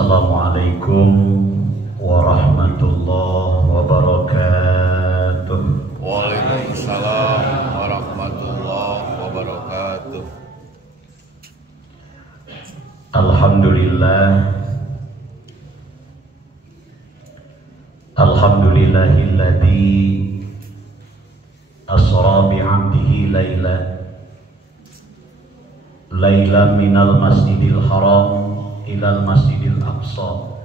Assalamualaikum warahmatullahi wabarakatuh. Waalaikumsalam warahmatullahi wabarakatuh. Alhamdulillah, alhamdulillahilladzi asra bi'abdihi laila minal masjidil haram ilal masjidil aqsa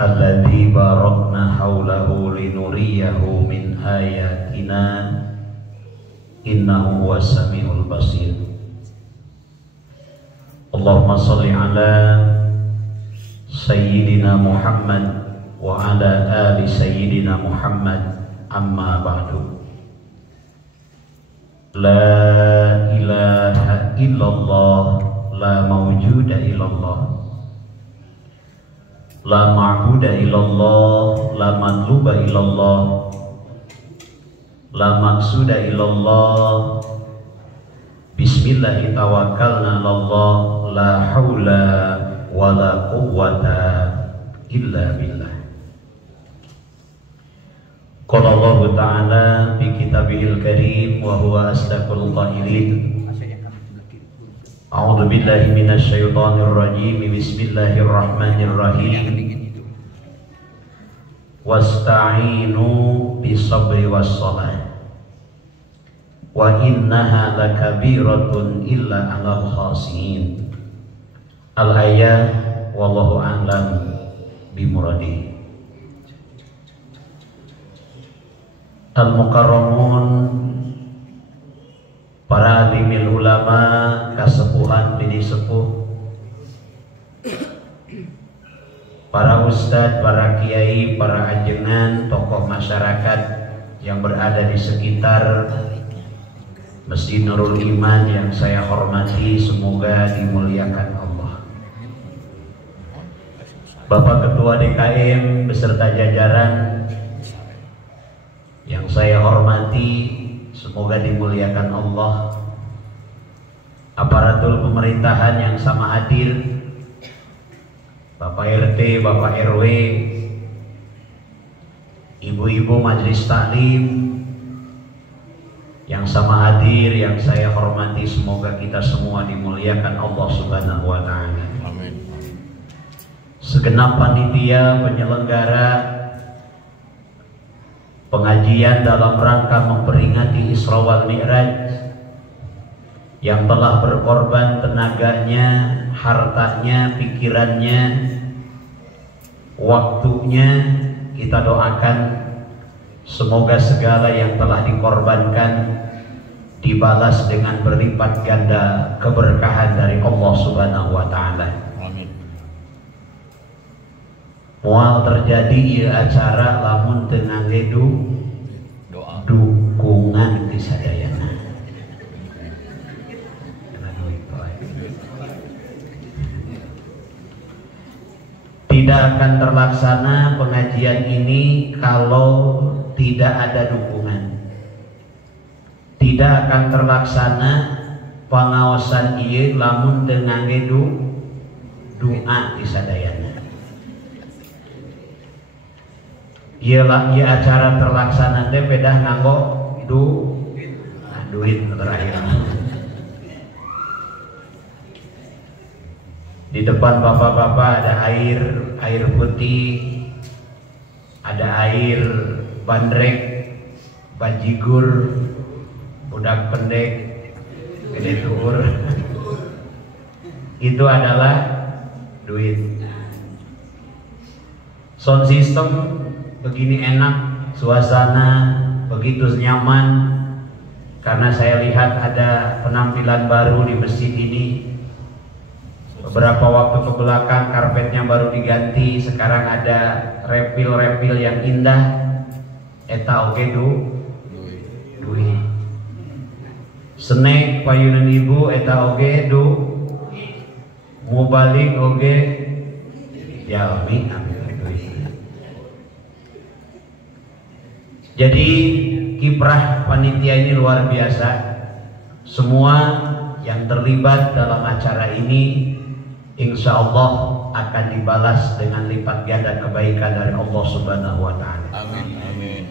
alladzi barakna haulahu linuriyahu min ayatina innahu huwas samiul basir. Allahumma shalli ala sayyidina Muhammad wa ala ali sayyidina Muhammad, amma ba'du. La ilaha illallah, la mawjuda illallah, la ma'buda illallah, la matluba illallah, la maqsuda illallah. Bismillahi tawakkalna Allah, la haula wa la quwwata illa billah. Qala Allah Ta'ala fi kitabihil karim wa huwa asdaqul qailin. A'udzu billahi minasy syaithanir rajim. Bismillahirrahmanirrahim. Wasta'inu bisabri wasssalah wa innaha lakabiratun illa 'alal khashiyin. Al-ayah, wallahu a'lam bimuradi. Al-mukarramun, para alimil ulama, kasepuhan bini sepuh, para ustadz, para kiai, para ajengan, tokoh masyarakat yang berada di sekitar Masjid Nurul Iman yang saya hormati, semoga dimuliakan Allah. Bapak Ketua DKM beserta jajaran yang saya hormati, semoga dimuliakan Allah. Aparatur pemerintahan yang sama hadir, Bapak RT, Bapak RW, ibu-ibu majelis taklim yang sama hadir, yang saya hormati, semoga kita semua dimuliakan Allah Subhanahu wa Ta'ala. Amin. Segenap panitia penyelenggara pengajian dalam rangka memperingati Isra wal Mi'raj yang telah berkorban tenaganya, hartanya, pikirannya, waktunya, kita doakan semoga segala yang telah dikorbankan dibalas dengan berlipat ganda keberkahan dari Allah Subhanahu wa Ta'ala. Amin. Mual terjadi ieu acara lamun teu ngangge Doa. dukungan di sadayana. Tidak akan terlaksana pengajian ini kalau tidak ada dukungan. Tidak akan terlaksana pengawasan ieu lamun teu ngangge doa di sadayana. Ieu acara terlaksana teh pedah nganggo duit terakhir. Di depan bapak-bapak ada air putih, ada air bandrek, bajigur, budak pendek, gede tuur. Itu adalah duit. Sound system begini enak, suasana begitu nyaman, karena saya lihat ada penampilan baru di masjid ini. Beberapa waktu ke belakang karpetnya baru diganti, sekarang ada repil-repil yang indah. Eta oge duit. Senek payunan ibu eta oge mubalik oge jalmi ambil duit. Jadi kiprah panitia ini luar biasa. Semua yang terlibat dalam acara ini insya Allah akan dibalas dengan lipat ganda kebaikan dari Allah Subhanahu wa Ta'ala. Amin. Amin.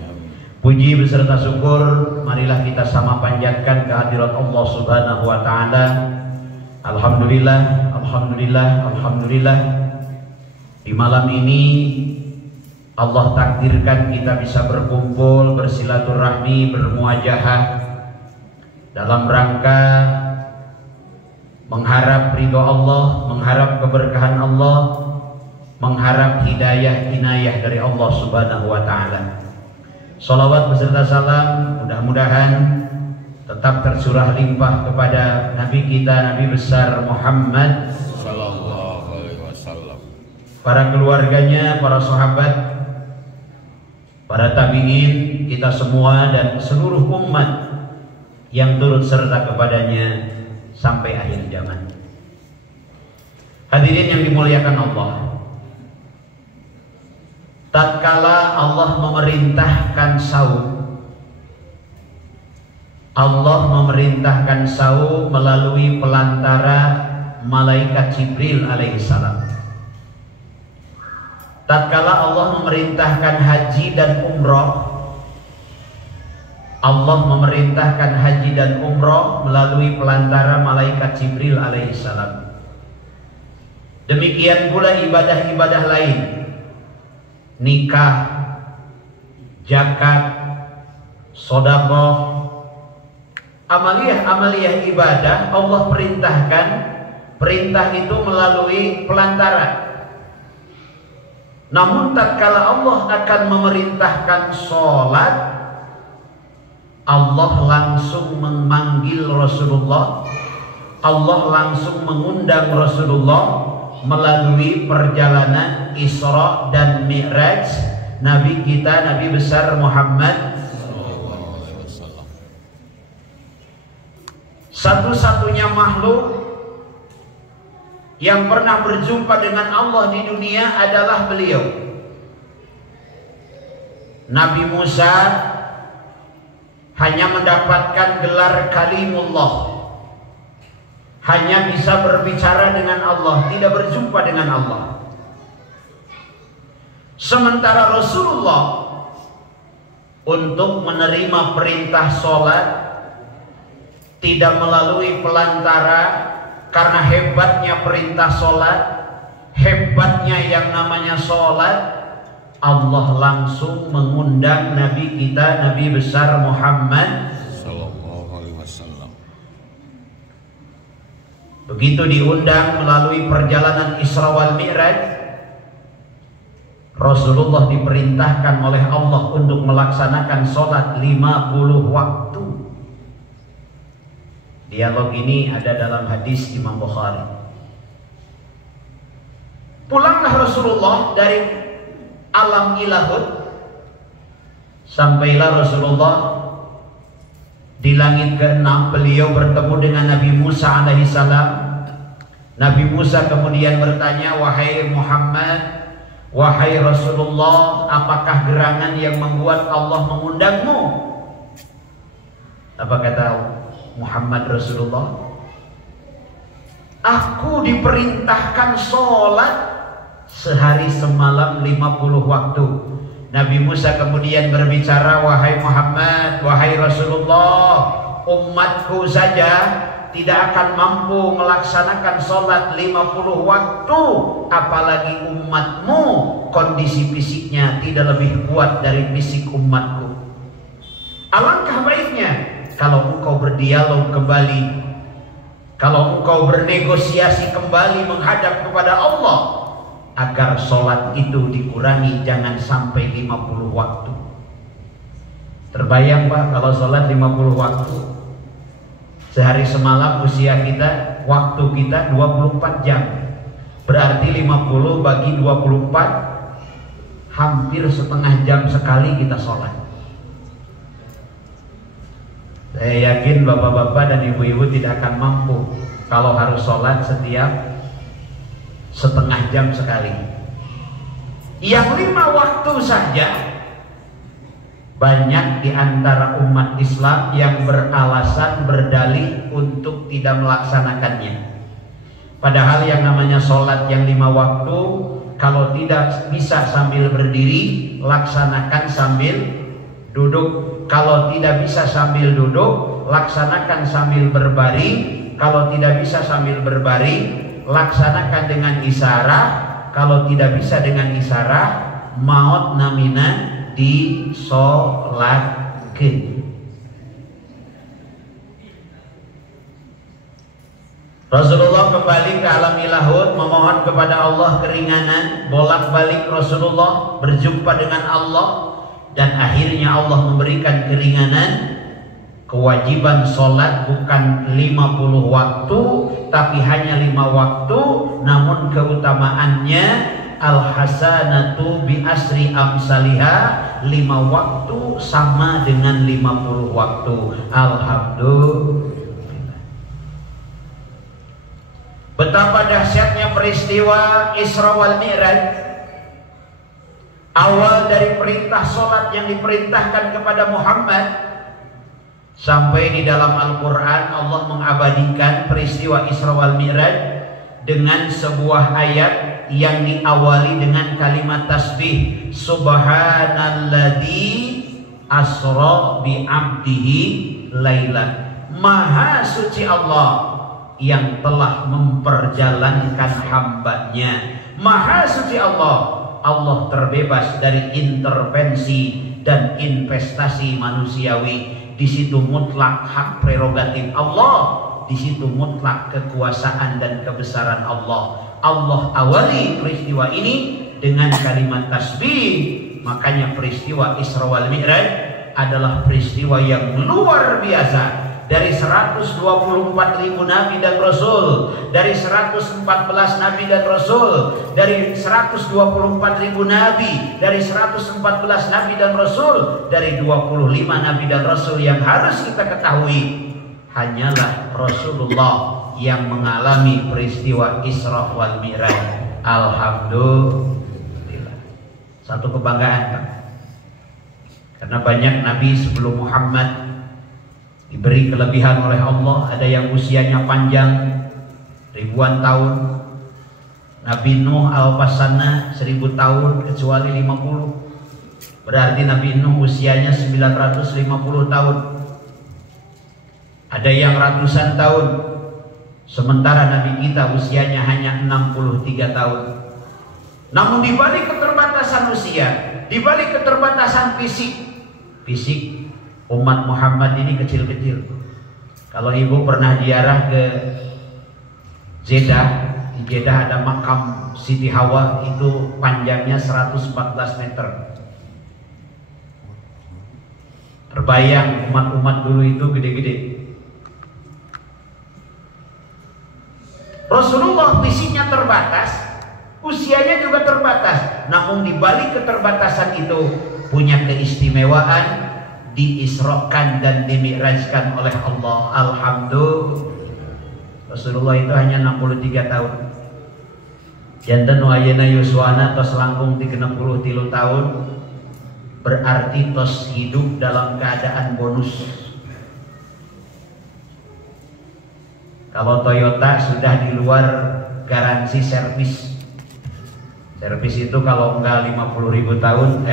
Puji beserta syukur marilah kita sama panjatkan kehadirat Allah Subhanahu wa Ta'ala. Alhamdulillah, alhamdulillah, alhamdulillah. Di malam ini Allah takdirkan kita bisa berkumpul, bersilaturahmi, bermuajahah dalam rangka mengharap ridho Allah, mengharap keberkahan Allah, mengharap hidayah inayah dari Allah Subhanahu wa Ta'ala. Salawat beserta salam mudah-mudahan tetap tercurah limpah kepada Nabi kita, Nabi besar Muhammad Sallallahu alaihi wasallam, para keluarganya, para sahabat, para tabi'in, kita semua dan seluruh umat yang turut serta kepadanya sampai akhir zaman. Hadirin yang dimuliakan Allah, tatkala Allah memerintahkan saum, Allah memerintahkan saum melalui pelantara malaikat Jibril alaihissalam. Tatkala Allah memerintahkan haji dan umroh, Allah memerintahkan haji dan umroh melalui pelantara malaikat Jibril alaihissalam. Demikian pula ibadah-ibadah lain, nikah, zakat, sedekah, amaliyah ibadah Allah perintahkan. Perintah itu melalui pelantara. Namun tatkala Allah akan memerintahkan sholat, Allah langsung memanggil Rasulullah, Allah langsung mengundang Rasulullah melalui perjalanan Isra dan Mi'raj Nabi kita, Nabi besar Muhammad. Satu-satunya makhluk yang pernah berjumpa dengan Allah di dunia adalah beliau. Nabi Musa hanya mendapatkan gelar kalimullah, hanya bisa berbicara dengan Allah, tidak berjumpa dengan Allah. Sementara Rasulullah untuk menerima perintah sholat tidak melalui pelantara, karena hebatnya perintah sholat, hebatnya yang namanya sholat, Allah langsung mengundang Nabi kita, Nabi besar Muhammad Sallallahu alaihi wasallam. Begitu diundang melalui perjalanan Isra wal Mi'raj, Rasulullah diperintahkan oleh Allah untuk melaksanakan sholat 50 waktu. Dialog ini ada dalam hadis Imam Bukhari. Pulanglah Rasulullah dari alam ilahut, sampailah Rasulullah di langit ke-6. Beliau bertemu dengan Nabi Musa alaihissalam. Nabi Musa kemudian bertanya, wahai Muhammad, wahai Rasulullah, apakah gerangan yang membuat Allah mengundangmu? Apa kata Muhammad Rasulullah? Aku diperintahkan sholat sehari semalam 50 waktu. Nabi Musa kemudian berbicara, wahai Muhammad, wahai Rasulullah, umatku saja tidak akan mampu melaksanakan sholat 50 waktu, apalagi umatmu kondisi fisiknya tidak lebih kuat dari fisik umatku. Alangkah baiknya kalau engkau berdialog kembali, kalau engkau bernegosiasi kembali menghadap kepada Allah, agar sholat itu dikurangi, jangan sampai 50 waktu. Terbayang Pak, kalau sholat 50 waktu, sehari semalam usia kita, waktu kita 24 jam, berarti 50 bagi 24, hampir setengah jam sekali kita sholat. Saya yakin bapak-bapak dan ibu-ibu tidak akan mampu kalau harus sholat setiap setengah jam sekali. Yang 5 waktu saja banyak di antara umat Islam yang beralasan, berdalih untuk tidak melaksanakannya. Padahal yang namanya sholat yang 5 waktu, kalau tidak bisa sambil berdiri, laksanakan sambil duduk. Kalau tidak bisa sambil duduk, laksanakan sambil berbaring. Kalau tidak bisa sambil berbaring, laksanakan dengan isyarat. Kalau tidak bisa dengan isyarat, maut namina disolatkeun. Rasulullah kembali ke alam ilahut, memohon kepada Allah keringanan. Bolak-balik Rasulullah berjumpa dengan Allah, dan akhirnya Allah memberikan keringanan. Kewajiban sholat bukan 50 waktu, tapi hanya 5 waktu. Namun keutamaannya al-hasanatu bi asri amsalihah, 5 waktu sama dengan 50 waktu. Alhamdulillah. Betapa dahsyatnya peristiwa Isra wal Mi'raj. Awal dari perintah sholat yang diperintahkan kepada Muhammad, sampai di dalam Al-Quran Allah mengabadikan peristiwa Isra wal Mi'raj dengan sebuah ayat yang diawali dengan kalimat tasbih. Subhanalladzi asra bi abdihi lailan. Maha suci Allah yang telah memperjalankan hambanya. Maha suci Allah. Allah terbebas dari intervensi dan investasi manusiawi. Di situ mutlak hak prerogatif Allah. Di situ mutlak kekuasaan dan kebesaran Allah. Allah awali peristiwa ini dengan kalimat tasbih. Makanya peristiwa Isra wal Mi'raj adalah peristiwa yang luar biasa. Dari 124.000 nabi dan rasul, dari 114 nabi dan rasul, dari 124.000 nabi, dari 114 nabi dan rasul, dari 25 nabi dan rasul yang harus kita ketahui, hanyalah Rasulullah yang mengalami peristiwa Isra wal Mi'raj. Alhamdulillah. Satu kebanggaan, Pak. Karena banyak nabi sebelum Muhammad diberi kelebihan oleh Allah. Ada yang usianya panjang ribuan tahun. Nabi Nuh al-Fasana 1000 tahun kecuali 50. Berarti Nabi Nuh usianya 950 tahun. Ada yang ratusan tahun. Sementara Nabi kita usianya hanya 63 tahun. Namun di balik keterbatasan usia, di balik keterbatasan fisik umat Muhammad ini kecil-kecil. Kalau ibu pernah ziarah ke Jeddah, di Jeddah ada makam Siti Hawa, itu panjangnya 114 meter. Terbayang umat-umat dulu itu gede-gede. Rasulullah fisiknya terbatas, usianya juga terbatas. Namun di balik keterbatasan itu punya keistimewaan, diisrokan dan dimi'rajkan oleh Allah. Alhamdulillah. Rasulullah itu hanya 63 tahun. Janten wayana yuswana tos langkung 33 tahun. Berarti tos hidup dalam keadaan bonus. Kalau Toyota sudah di luar garansi servis. Servis itu kalau enggak 50.000 tahun,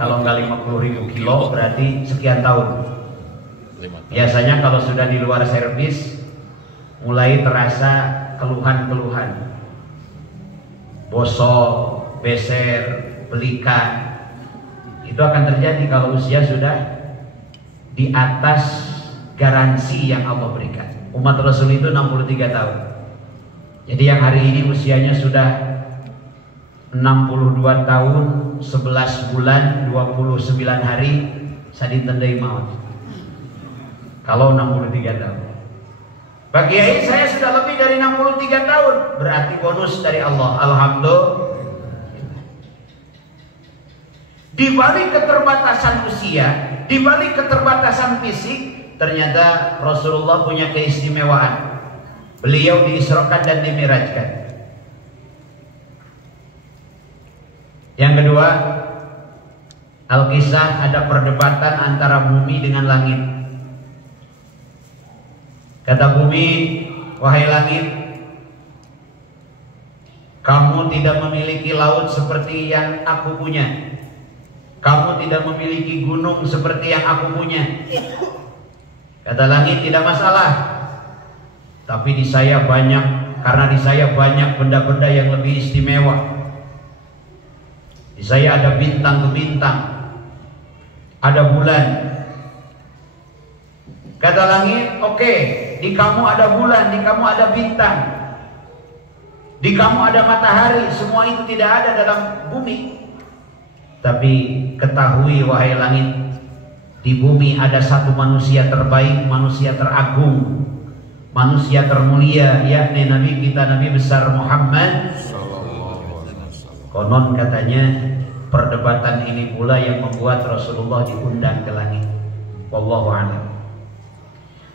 kalau enggak 50.000 kilo berarti sekian tahun. Biasanya kalau sudah di luar servis mulai terasa keluhan-keluhan, bosol, beser, belikan. Itu akan terjadi kalau usia sudah di atas garansi yang Allah berikan. Umat Rasul itu 63 tahun. Jadi yang hari ini usianya sudah 62 tahun, 11 bulan, 29 hari, sadin tendai maut. Kalau 63 tahun. Bagi Kiai saya sudah lebih dari 63 tahun, berarti bonus dari Allah. Alhamdulillah. Di balik keterbatasan usia, di balik keterbatasan fisik, ternyata Rasulullah punya keistimewaan. Beliau diisrokan dan dimi'rajkan. Yang kedua, Al-Kisah ada perdebatan antara bumi dengan langit. Kata bumi, wahai langit, Kamu tidak memiliki laut seperti yang aku punya. Kamu tidak memiliki gunung seperti yang aku punya. Kata langit, tidak masalah. Tapi di saya banyak, karena di saya banyak benda-benda yang lebih istimewa. Di saya ada bintang ke bintang, ada bulan. Kata langit, oke, di kamu ada bulan, di kamu ada bintang, di kamu ada matahari. Semua itu tidak ada dalam bumi. Tapi ketahui wahai langit, di bumi ada satu manusia terbaik, manusia teragung, manusia termulia, yakni Nabi kita, Nabi besar Muhammad. Konon katanya perdebatan ini pula yang membuat Rasulullah diundang ke langit. Wallahu a'lam.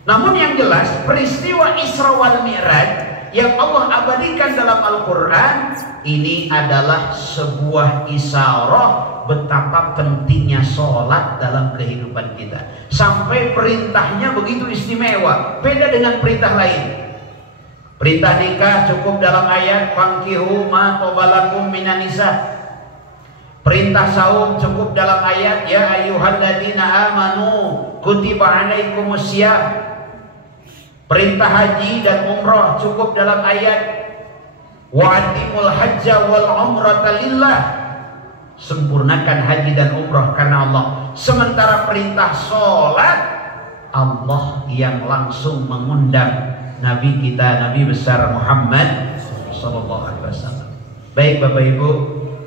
Namun yang jelas peristiwa Isra wal Mi'raj yang Allah abadikan dalam Al-Quran ini adalah sebuah isyarah betapa pentingnya sholat dalam kehidupan kita. Sampai perintahnya begitu istimewa, beda dengan perintah lain. Perintah nikah cukup dalam ayat fankihu ma tobalakum minan nisa. Perintah saum cukup dalam ayat ya ayyuhalladzina amanu kutiba alaikumusiyam. Perintah haji dan umrah cukup dalam ayat wa'atimul hajja wal umrata lillah. Sempurnakan haji dan umrah karena Allah. Sementara perintah sholat, Allah yang langsung mengundang Nabi kita, Nabi besar Muhammad sallallahu alaihi wasallam. Baik Bapak Ibu,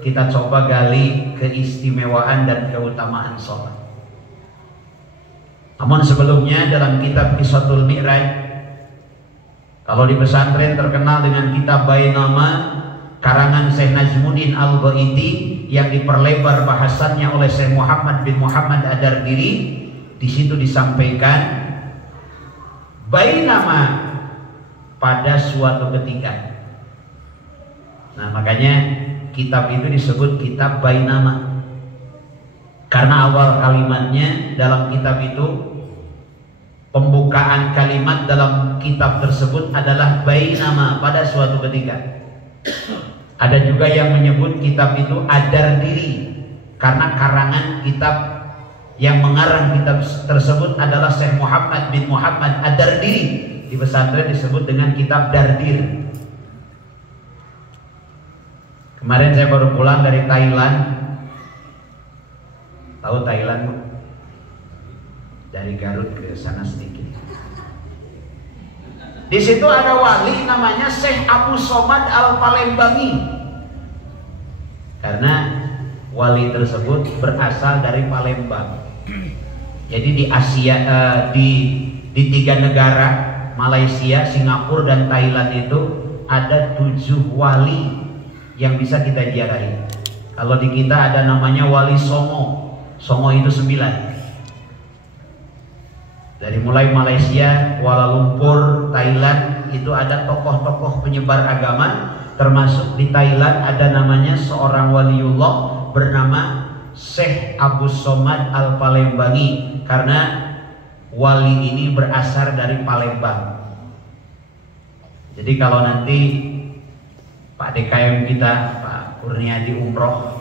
kita coba gali keistimewaan dan keutamaan sholat. Namun sebelumnya dalam kitab Qissatul Mi'raj, kalau di pesantren terkenal dengan kitab Bainama karangan Syekh Najmuddin Al-Ghaiti yang diperlebar bahasannya oleh Syekh Muhammad bin Muhammad Ad-Dardiri. Di situ disampaikan Bainama pada suatu ketika. Nah, makanya kitab itu disebut kitab Bainama karena awal kalimatnya dalam kitab itu, pembukaan kalimat dalam kitab tersebut adalah bainama, pada suatu ketika. Ada juga yang menyebut kitab itu Ad-Dardiri karena karangan kitab yang mengarang kitab tersebut adalah Syekh Muhammad bin Muhammad Ad-Dardiri. Di pesantren disebut dengan kitab Dardir. Kemarin saya baru pulang dari Thailand. Tahu Thailand, Bu? Dari Garut ke sana sedikit. Di situ ada wali namanya Syekh Abu Somad Al-Palembangi. Karena wali tersebut berasal dari Palembang. Jadi di Asia, di 3 negara, Malaysia, Singapura dan Thailand itu ada 7 wali yang bisa kita ziarahi. Kalau di kita ada namanya Wali Songo. Songo itu 9. Dari mulai Malaysia, Kuala Lumpur, Thailand itu ada tokoh-tokoh penyebar agama. Termasuk di Thailand ada namanya seorang waliullah bernama Syekh Abu Somad Al-Palembangi, karena wali ini berasal dari Palembang. Jadi kalau nanti Pak DKM kita, Pak Kurniadi umroh,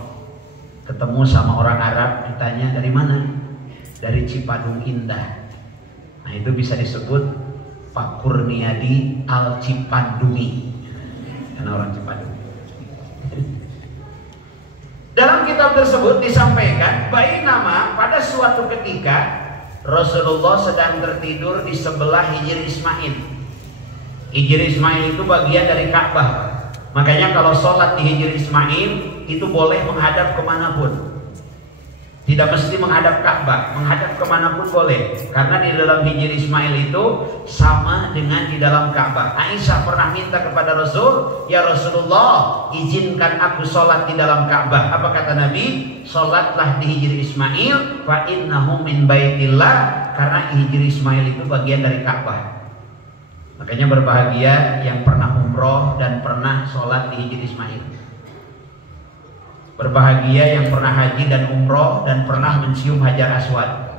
ketemu sama orang Arab, ditanya dari mana? Dari Cipadung Indah. Nah, itu bisa disebut Pak Kurniadi Al-Cipandungi, karena orang Cipadung. Dalam kitab tersebut disampaikan bainama pada suatu ketika Rasulullah sedang tertidur di sebelah Hijr Ismail. Hijr Ismail itu bagian dari Ka'bah. Makanya kalau sholat di Hijr Ismail itu boleh menghadap kemanapun. Tidak mesti menghadap Ka'bah, menghadap kemanapun boleh. Karena di dalam Hijr Ismail itu sama dengan di dalam Ka'bah. Aisyah pernah minta kepada Rasul, ya Rasulullah, izinkan aku sholat di dalam Ka'bah. Apa kata Nabi? Sholatlah di Hijr Ismail, fa innahu min baitillah. Karena Hijr Ismail itu bagian dari Ka'bah. Makanya berbahagia yang pernah umroh dan pernah sholat di Hijr Ismail. Berbahagia yang pernah haji dan umroh dan pernah mencium Hajar Aswad.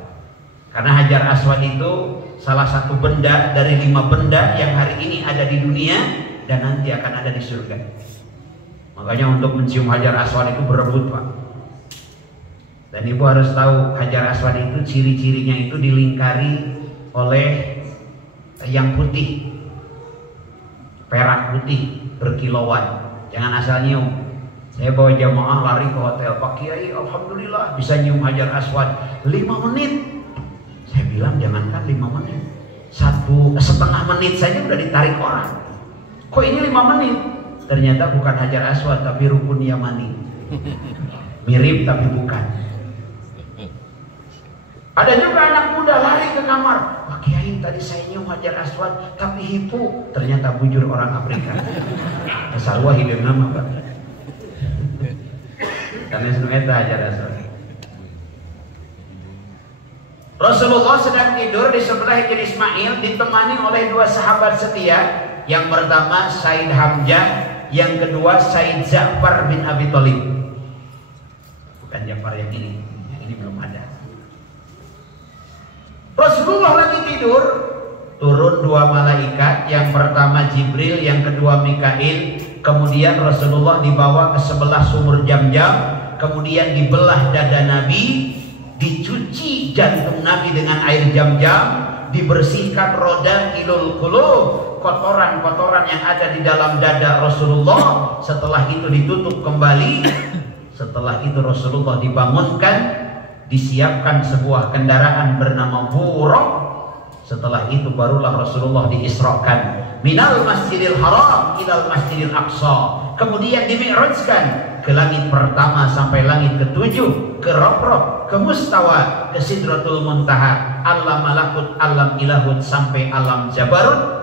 Karena Hajar Aswad itu salah satu benda dari 5 benda yang hari ini ada di dunia dan nanti akan ada di surga. Makanya untuk mencium Hajar Aswad itu berebut, Pak. Dan ibu harus tahu Hajar Aswad itu ciri-cirinya itu dilingkari oleh yang putih, perak putih berkilauan. Jangan asal nyium. Saya bawa jamaah lari ke hotel, Pak Kiai, alhamdulillah bisa nyium Hajar Aswad 5 menit. Saya bilang jangankan 5 menit, 1,5 menit saja udah ditarik orang. Kok ini 5 menit? Ternyata bukan Hajar Aswad tapi Rukun Yamani. Mirip tapi bukan. Ada juga anak muda lari ke kamar, Pak Kiai tadi saya nyium Hajar Aswad tapi hipo. Ternyata bujur orang Afrika. Sarwa hidup nama, Pak. Karena senueta Hajar Aswad. Rasulullah sedang tidur di sebelah Hijri Ismail ditemani oleh 2 sahabat setia. Yang pertama Said Hamzah, yang kedua Said Ja'far bin Abi Thalib. Bukan Ja'far yang ini belum ada. Rasulullah lagi tidur, turun 2 malaikat, yang pertama Jibril, yang kedua Mikail. Kemudian Rasulullah dibawa ke sebelah sumur Jam-Jam, kemudian dibelah dada Nabi, dicuci jantung Nabi dengan air Jam-Jam, dibersihkan roda ilul qulub, kotoran-kotoran yang ada di dalam dada Rasulullah. Setelah itu ditutup kembali. Setelah itu Rasulullah dibangunkan, disiapkan sebuah kendaraan bernama Buraq. Setelah itu barulah Rasulullah diisrakan minal Masjidil Haram ilal Masjidil Aqsa. Kemudian dimi'rajkan ke langit pertama sampai langit ke-7, ke Rabb, ke Mustawa, ke Sidratul Muntaha, alam malakut, alam ilahut, sampai alam Jabarut.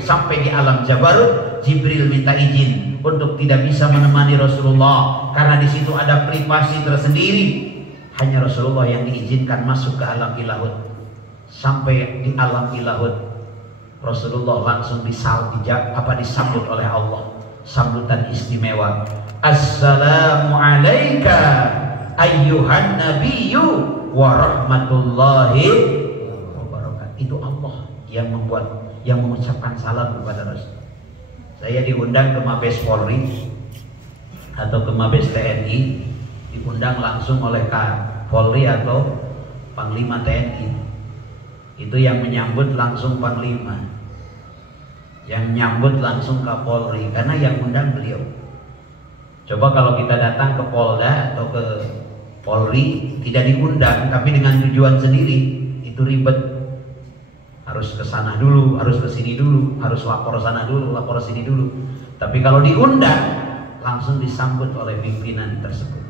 Sampai di alam Jabarut, Jibril minta izin untuk tidak bisa menemani Rasulullah karena di situ ada privasi tersendiri. Hanya Rasulullah yang diizinkan masuk ke alam ilahut. Sampai di alam ilahut, Rasulullah langsung disambut oleh Allah. Sambutan istimewa. Assalamu alayka ayyuhan nabiyyu wa rahmatullahi wa barakatuh. Itu Allah yang mengucapkan salam kepada Rasul. Saya diundang ke Mabes Polri atau ke Mabes TNI, diundang langsung oleh Polri atau Panglima TNI. Itu yang menyambut langsung Panglima, yang nyambut langsung Kapolri, karena yang undang beliau. Coba kalau kita datang ke Polda atau ke Polri tidak diundang tapi dengan tujuan sendiri, itu ribet. Harus ke sana dulu, harus ke sini dulu, harus lapor sana dulu, lapor sini dulu. Tapi kalau diundang langsung disambut oleh pimpinan tersebut.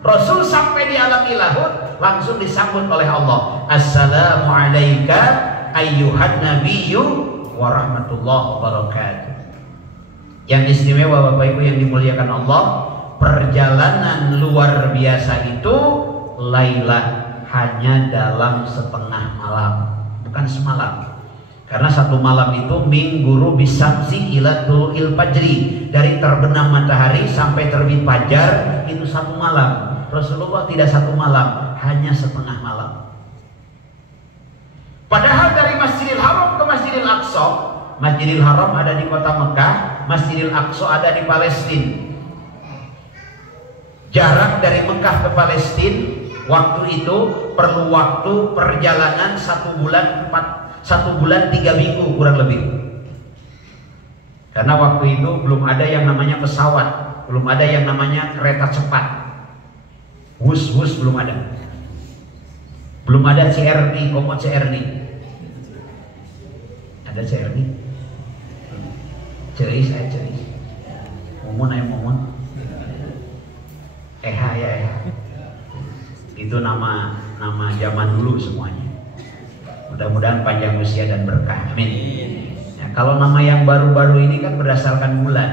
Rasul sampai di alam ilahut langsung disambut oleh Allah. Assalamu alayka ayyuhan nabiyyu wa rahmatullahi wa barakatuh. Yang istimewa Bapak Ibu yang dimuliakan Allah, perjalanan luar biasa itu lailah, hanya dalam setengah malam, bukan semalam. Karena satu malam itu mingguru bisamsi ila tulu'il fajri, dari terbenam matahari sampai terbit fajar itu satu malam. Rasulullah tidak satu malam, hanya setengah malam. Padahal dari Masjidil Haram ke Masjidil Aqsa, Masjidil Haram ada di kota Mekah, Masjidil Aqsa ada di Palestina. Jarak dari Mekah ke Palestina waktu itu perlu waktu perjalanan 1 bulan 3 minggu kurang lebih. Karena waktu itu belum ada yang namanya pesawat, belum ada yang namanya kereta cepat, bus belum ada, belum ada CRT, komod CRT. Ada CRT? Ceris, ceris. Mumun, mumun. Ya. Itu nama zaman dulu semuanya. Mudah-mudahan panjang usia dan berkah. Amin. Ya, kalau nama yang baru-baru ini kan berdasarkan bulan.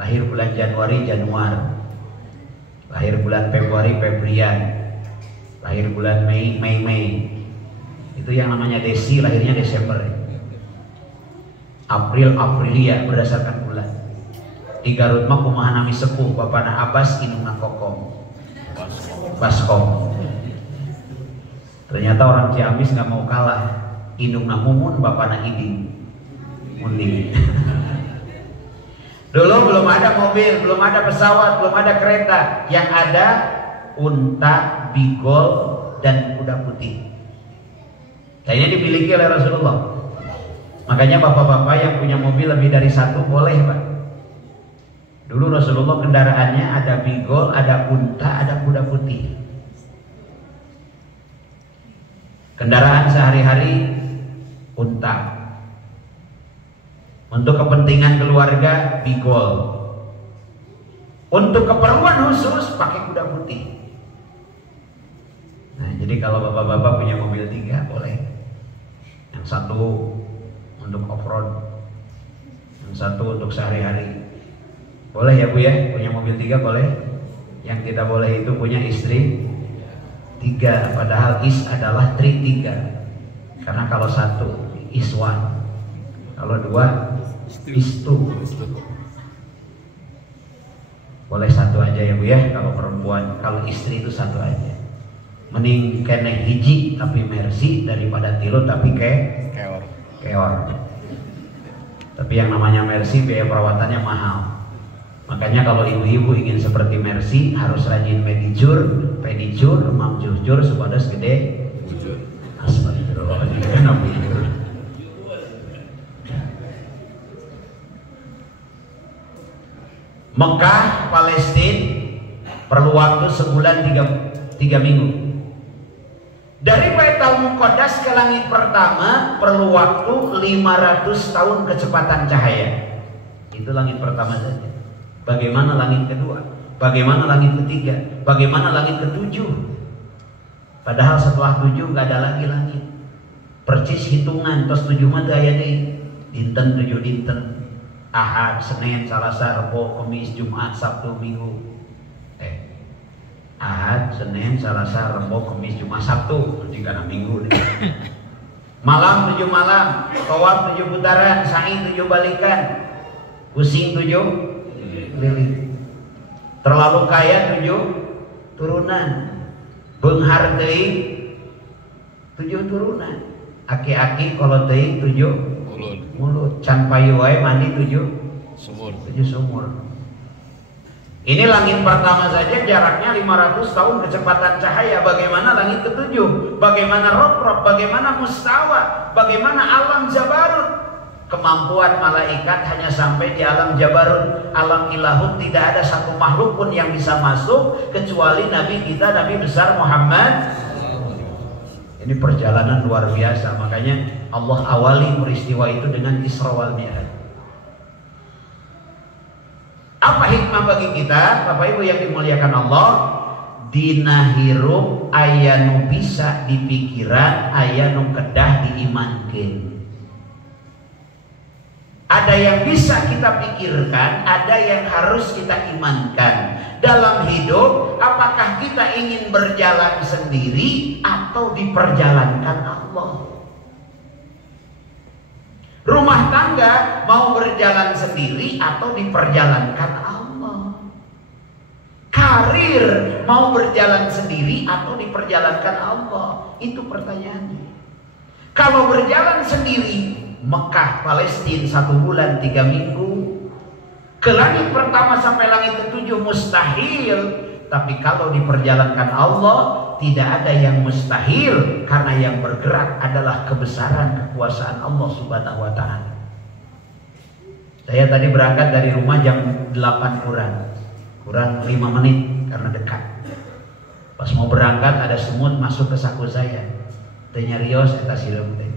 Lahir bulan Januari, Januar. Lahir bulan Februari, Febrian. Lahir bulan Mei, Mei. Itu yang namanya Desi, lahirnya Desember. April, Aprilia, berdasarkan bulan. Di Garut mah kumaha nami sepuh Bapana Abbas inungna Kokom Baskom. Ternyata orang Ciamis nggak mau kalah, indungna Mumun Bapana Iding Munding. Dulu belum ada mobil, belum ada pesawat, belum ada kereta. Yang ada unta, bigol, dan kuda putih. Dan ini dimiliki oleh Rasulullah. Makanya bapak-bapak yang punya mobil lebih dari satu boleh, Pak. Dulu Rasulullah kendaraannya ada bigol, ada unta, ada kuda putih. Kendaraan sehari-hari unta. Untuk kepentingan keluarga bigol. Untuk keperluan khusus pakai kuda putih. Nah, jadi kalau bapak-bapak punya mobil 3 boleh. Yang satu untuk off-road, yang satu untuk sehari-hari. Boleh ya Bu ya, punya mobil 3 boleh. Yang tidak boleh itu punya istri 3, padahal is adalah tri 3. Karena kalau satu is one, kalau 2 is two. Boleh satu aja ya Bu ya kalau perempuan, kalau istri itu satu aja. Mending kene hiji tapi mercy daripada tilu tapi keor. Tapi yang namanya mercy biaya perawatannya mahal. Makanya kalau ibu-ibu ingin seperti Mercy harus rajin pedicure, mamjujur supados gede. Astagfirullahaladzim. Mekah, Palestina perlu waktu sebulan 3 minggu. Dari Baitul Muqaddas ke langit pertama perlu waktu 500 tahun kecepatan cahaya. Itu langit pertama saja. Bagaimana langit kedua? Bagaimana langit ketiga? Bagaimana langit ketujuh? Padahal setelah 7 nggak ada lagi langit. Percis hitungan tos 7 mah aya deui. Dinten 7 dinten. Ahad, Senin, Selasa, Rabu, Kamis, Jumat, Sabtu, Minggu. Ahad, Senin, Selasa, Rabu, Kamis, Jumat, Sabtu. Jika Minggu deh. Malam 7 malam, tawaf 7 putaran, sa'i 7 balikan, pusing 7 keliling. Terlalu kaya 7 turunan, beunghar teuing 7 turunan, aki-aki kalau teuing 7 mulut, can payu wae mandi 7 sumur. Ini langit pertama saja jaraknya 500 tahun kecepatan cahaya. Bagaimana langit ketujuh? Bagaimana rob-rob? Bagaimana mustawa? Bagaimana alam jabarut? Kemampuan malaikat hanya sampai di alam jabarut. Alam ilahut tidak ada satu makhluk pun yang bisa masuk kecuali Nabi kita, Nabi besar Muhammad. Ini perjalanan luar biasa. Makanya Allah awali peristiwa itu dengan Isra wal Mi'raj. Apa hikmah bagi kita, Bapak Ibu yang dimuliakan Allah? Dina hirup aya nu bisa dipikiran, aya nu kedah diimankeun. Ada yang bisa kita pikirkan, ada yang harus kita imankan. Dalam hidup, apakah kita ingin berjalan sendiri atau diperjalankan Allah? Rumah tangga mau berjalan sendiri atau diperjalankan Allah? Karir mau berjalan sendiri atau diperjalankan Allah? Itu pertanyaannya. Kalau berjalan sendiri, Mekah, Palestina 1 bulan 3 minggu, ke langit pertama sampai langit ketujuh mustahil. Tapi kalau diperjalankan Allah, tidak ada yang mustahil, karena yang bergerak adalah kebesaran kekuasaan Allah Subhanahu wa Ta'ala. Saya tadi berangkat dari rumah jam 8 kurang 5 menit karena dekat. Pas mau berangkat ada semut masuk ke saku saya. Tanya Rios eta sileum teh.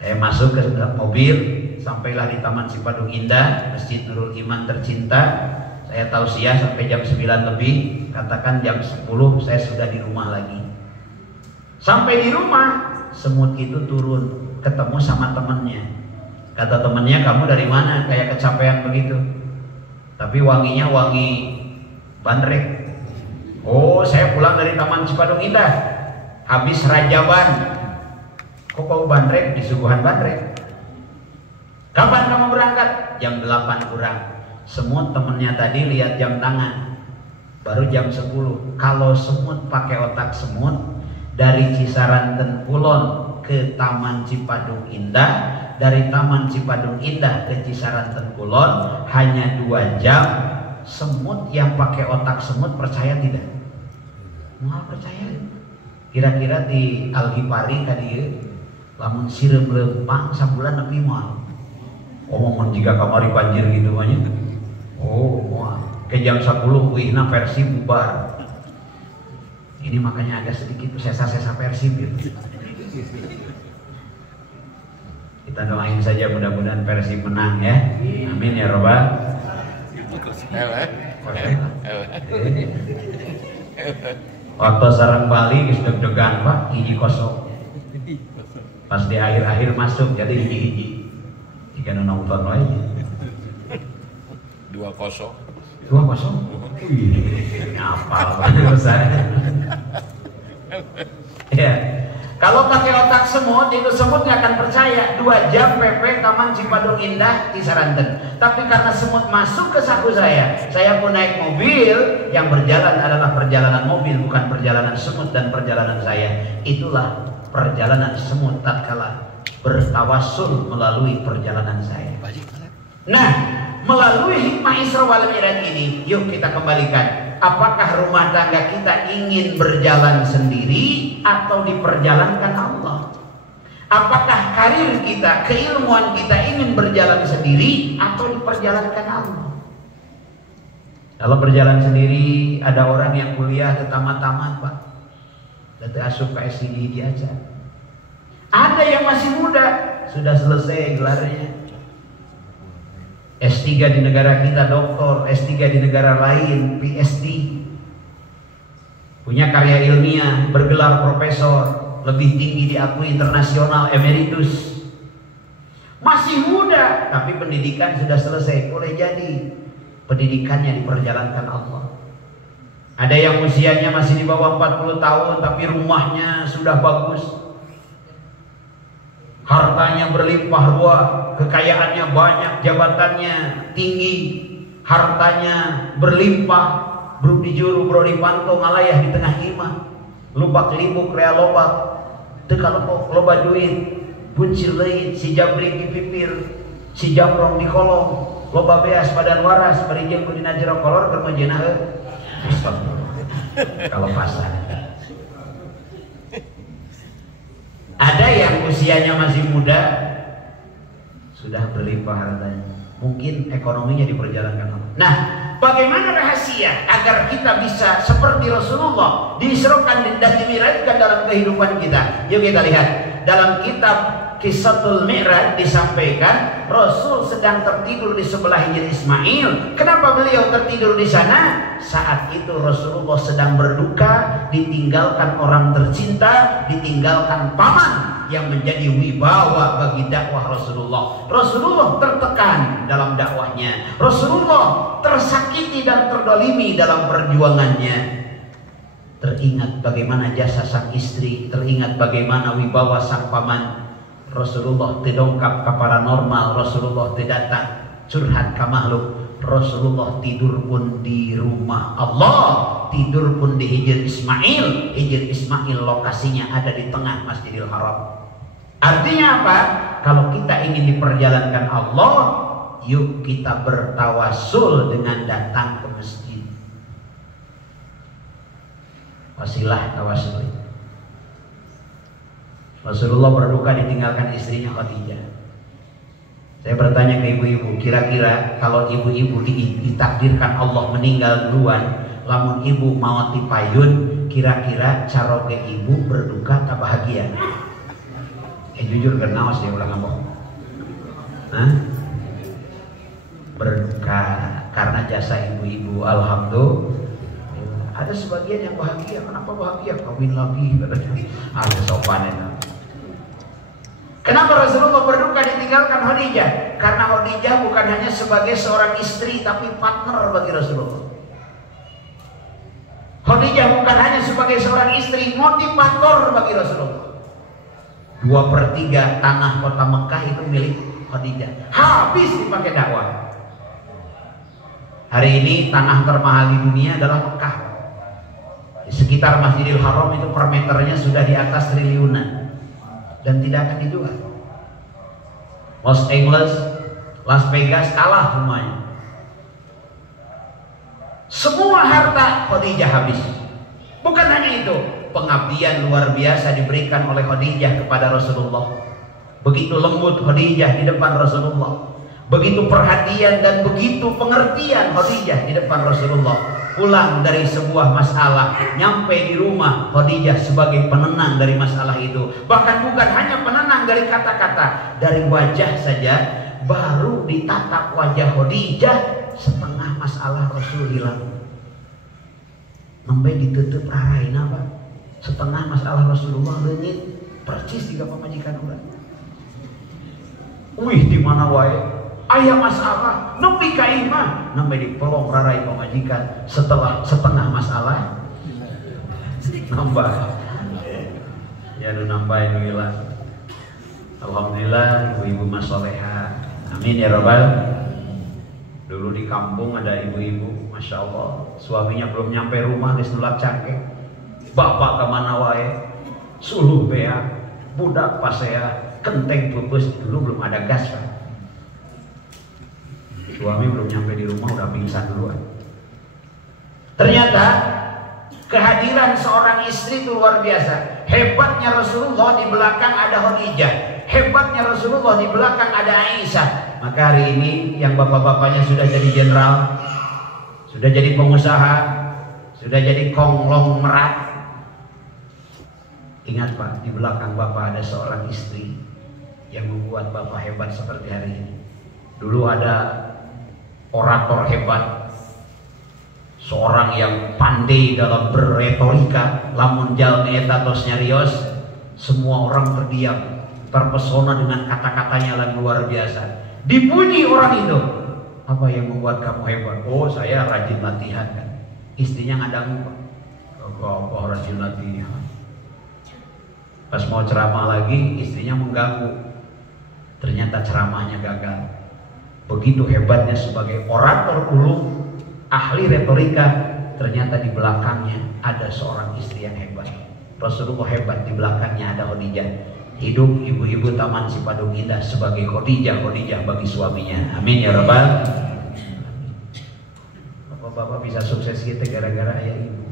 Saya masuk ke mobil, sampailah di Taman Cipadung Indah, Masjid Nurul Iman tercinta. Saya tausiah sampai jam 9 lebih, katakan jam 10 saya sudah di rumah lagi. Sampai di rumah, semut itu turun, ketemu sama temannya. Kata temannya, kamu dari mana? Kayak kecapean begitu. Tapi wanginya wangi bandrek. Oh, saya pulang dari Taman Cipadung Indah, habis rajaban. Kok bau bandrek? Disuguhan bandrek. Kapan kamu berangkat? Jam 8 kurang. Semut temennya tadi lihat jam tangan, baru jam 10. Kalau semut pakai otak semut, dari Kisaran ten Kulon ke Taman Cipadung Indah dari Taman Cipadung Indah ke Cisaranten Kulon hanya 2 jam. Semut yang pakai otak semut percaya tidak? Moal percaya. Kira-kira di Algipari tadi lamun sireum lempang sabulan nepi moal. Omongan jika kamari banjir gitu banyak. Oh, moal. Ke jam 10 wihna Persib bubar. Ini makanya agak sedikit sesa-sesa Persib gitu. Kita doain saja mudah-mudahan Persib menang ya. Amin ya robbal. Waktu sarang Bali geus deg-degan Pak, 1-0. Pas di akhir-akhir masuk jadi 1-1. Jika nonton wae. 2-0. 2-0. Ngapal banget. Ya. Kalau pakai otak semut, itu semut nggak akan percaya. 2 jam PP Taman Cipadung Indah Cisaranten. Tapi karena semut masuk ke saku saya pun naik mobil. Yang berjalan adalah perjalanan mobil, bukan perjalanan semut dan perjalanan saya. Itulah perjalanan semut tatkala bertawassul melalui perjalanan saya. Nah, melalui hikmah Isra wal Mi'raj ini, yuk kita kembalikan. Apakah rumah tangga kita ingin berjalan sendiri atau diperjalankan Allah? Apakah karir kita, keilmuan kita ingin berjalan sendiri atau diperjalankan Allah? Kalau berjalan sendiri, ada orang yang kuliah tamat-tamat Pak, datu asup ke SID aja. Ada yang masih muda, sudah selesai gelarnya. S3 di negara kita doktor, S3 di negara lain PhD, punya karya ilmiah, bergelar profesor, lebih tinggi diakui internasional, emeritus. Masih muda, tapi pendidikan sudah selesai. Boleh jadi pendidikannya diperjalankan Allah. Ada yang usianya masih di bawah 40 tahun, tapi rumahnya sudah bagus, hartanya berlimpah ruah, kekayaannya banyak, jabatannya tinggi, hartanya berlimpah, bro di juru, bro di panto, ngalayah di tengah imah, lubak libuk, rea lobak, teka loba duit, buncir leit, si jabrik di pipir, si jamrong di kolong, loba beas badan waras, parijeng kudina jero kolor, kermajena kalau pasar. Ada yang usianya masih muda, sudah berlimpah hartanya, mungkin ekonominya diperjalankan Allah. Nah, bagaimana rahasia agar kita bisa seperti Rasulullah diserukan dan dimirajkan dalam kehidupan kita? Yuk kita lihat dalam kitab Qissatul Mi'raj disampaikan Rasul sedang tertidur di sebelah Hijr Ismail. Kenapa beliau tertidur di sana? Saat itu Rasulullah sedang berduka, ditinggalkan orang tercinta, ditinggalkan paman yang menjadi wibawa bagi dakwah Rasulullah. Rasulullah tertekan dalam dakwahnya. Rasulullah tersakiti dan terdolimi dalam perjuangannya. Teringat bagaimana jasa sang istri, teringat bagaimana wibawa sang paman. Rasulullah tidongkap ke paranormal, Rasulullah tidak curhat ke makhluk. Rasulullah tidur pun di rumah Allah, tidur pun di Hijr Ismail. Hijr Ismail lokasinya ada di tengah Masjidil Haram. Artinya apa? Kalau kita ingin diperjalankan Allah, yuk kita bertawassul dengan datang ke masjid. Wasilah tawassul. Rasulullah berduka ditinggalkan istrinya Khadijah. Saya bertanya ke ibu-ibu, kira-kira kalau ibu-ibu ditakdirkan Allah meninggal duluan, lamun ibu mau dipayun, kira-kira cara ke ibu berduka tak bahagia? Jujur kenal saya ulang ngomong. Berduka karena jasa ibu-ibu. Alhamdulillah. Ada sebagian yang bahagia. Kenapa bahagia? Kawin lagi. Ada sopan itu. Kenapa Rasulullah berduka ditinggalkan Khadijah? Karena Khadijah bukan hanya sebagai seorang istri, tapi partner bagi Rasulullah. Khadijah bukan hanya sebagai seorang istri, motivator bagi Rasulullah. 2/3 tanah kota Mekah itu milik Khadijah. Habis dipakai dakwah. Hari ini tanah termahal di dunia adalah Mekah. Di sekitar Masjidil Haram itu per meternya sudah di atas triliunan dan tidak akan dijual. Los Angeles, Las Vegas kalah semuanya. Semua harta Khadijah habis. Bukan hanya itu, pengabdian luar biasa diberikan oleh Khadijah kepada Rasulullah. Begitu lembut Khadijah di depan Rasulullah, begitu perhatian dan begitu pengertian Khadijah di depan Rasulullah. Pulang dari sebuah masalah, nyampe di rumah, Khadijah sebagai penenang dari masalah itu. Bahkan bukan hanya penenang dari kata-kata, dari wajah saja. Baru ditatap wajah Khadijah, setengah masalah Rasul hilang. Sampai ditutup raraina Pak. Setengah masalah Rasulullah lenyit percis di pamajikan urang. Wih di mana wae aya masalah nepi ka imah sampai dipelong rarai pamajikan setelah setengah masalah nambah. Ya nu nambah nu hilang. Alhamdulillah ibu-ibu masoleha. Amin ya rabbal. Dulu di kampung ada ibu-ibu, masya Allah, suaminya belum nyampe rumah geus nulak cangkeh. Bapak kemana wae, suluh bea, budak pasea, kenteng pupus. Dulu belum ada gas Pak. Suami belum nyampe di rumah udah pingsan duluan. Ternyata kehadiran seorang istri itu luar biasa. Hebatnya Rasulullah di belakang ada Khadijah, hebatnya Rasulullah di belakang ada Aisyah. Maka hari ini yang bapak-bapaknya sudah jadi jenderal, sudah jadi pengusaha, sudah jadi konglomerat, ingat Pak, di belakang bapak ada seorang istri yang membuat bapak hebat seperti hari ini. Dulu ada orator hebat, seorang yang pandai dalam berretorika, lamun jalmi eta tos nyarios, semua orang terdiam, terpesona dengan kata-katanya yang luar biasa. Dipuji orang itu. Apa yang membuat kamu hebat? Oh, saya rajin latihan kan. Istrinya ngadang Pak. Apa rajin latihan? Pas mau ceramah lagi, istrinya mengganggu. Ternyata ceramahnya gagal. Begitu hebatnya sebagai orator ulung, ahli retorika, ternyata di belakangnya ada seorang istri yang hebat. Rasulullah hebat, di belakangnya ada Khadijah. Hidup ibu-ibu Taman Sipadung Indah sebagai Khadijah bagi suaminya. Amin ya rabbal. Bapak-bapak bisa sukses kita gara-gara ayah ibu.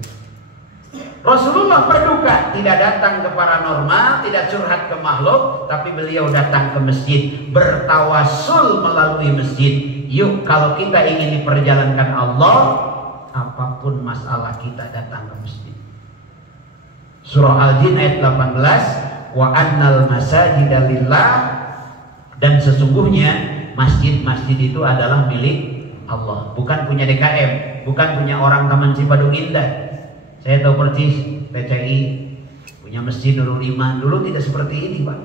Rasulullah berduka, tidak datang ke paranormal, tidak curhat ke makhluk, tapi beliau datang ke masjid, bertawasul melalui masjid. Yuk, kalau kita ingin diperjalankan Allah, apapun masalah kita datang ke masjid. Surah Al-Jin ayat 18. Wa annal masajida lillah, dan sesungguhnya masjid-masjid itu adalah milik Allah, bukan punya DKM, bukan punya orang Taman Sipadung Indah. Saya tahu persis PCI punya masjid Nurul Iman, dulu tidak seperti ini Pak.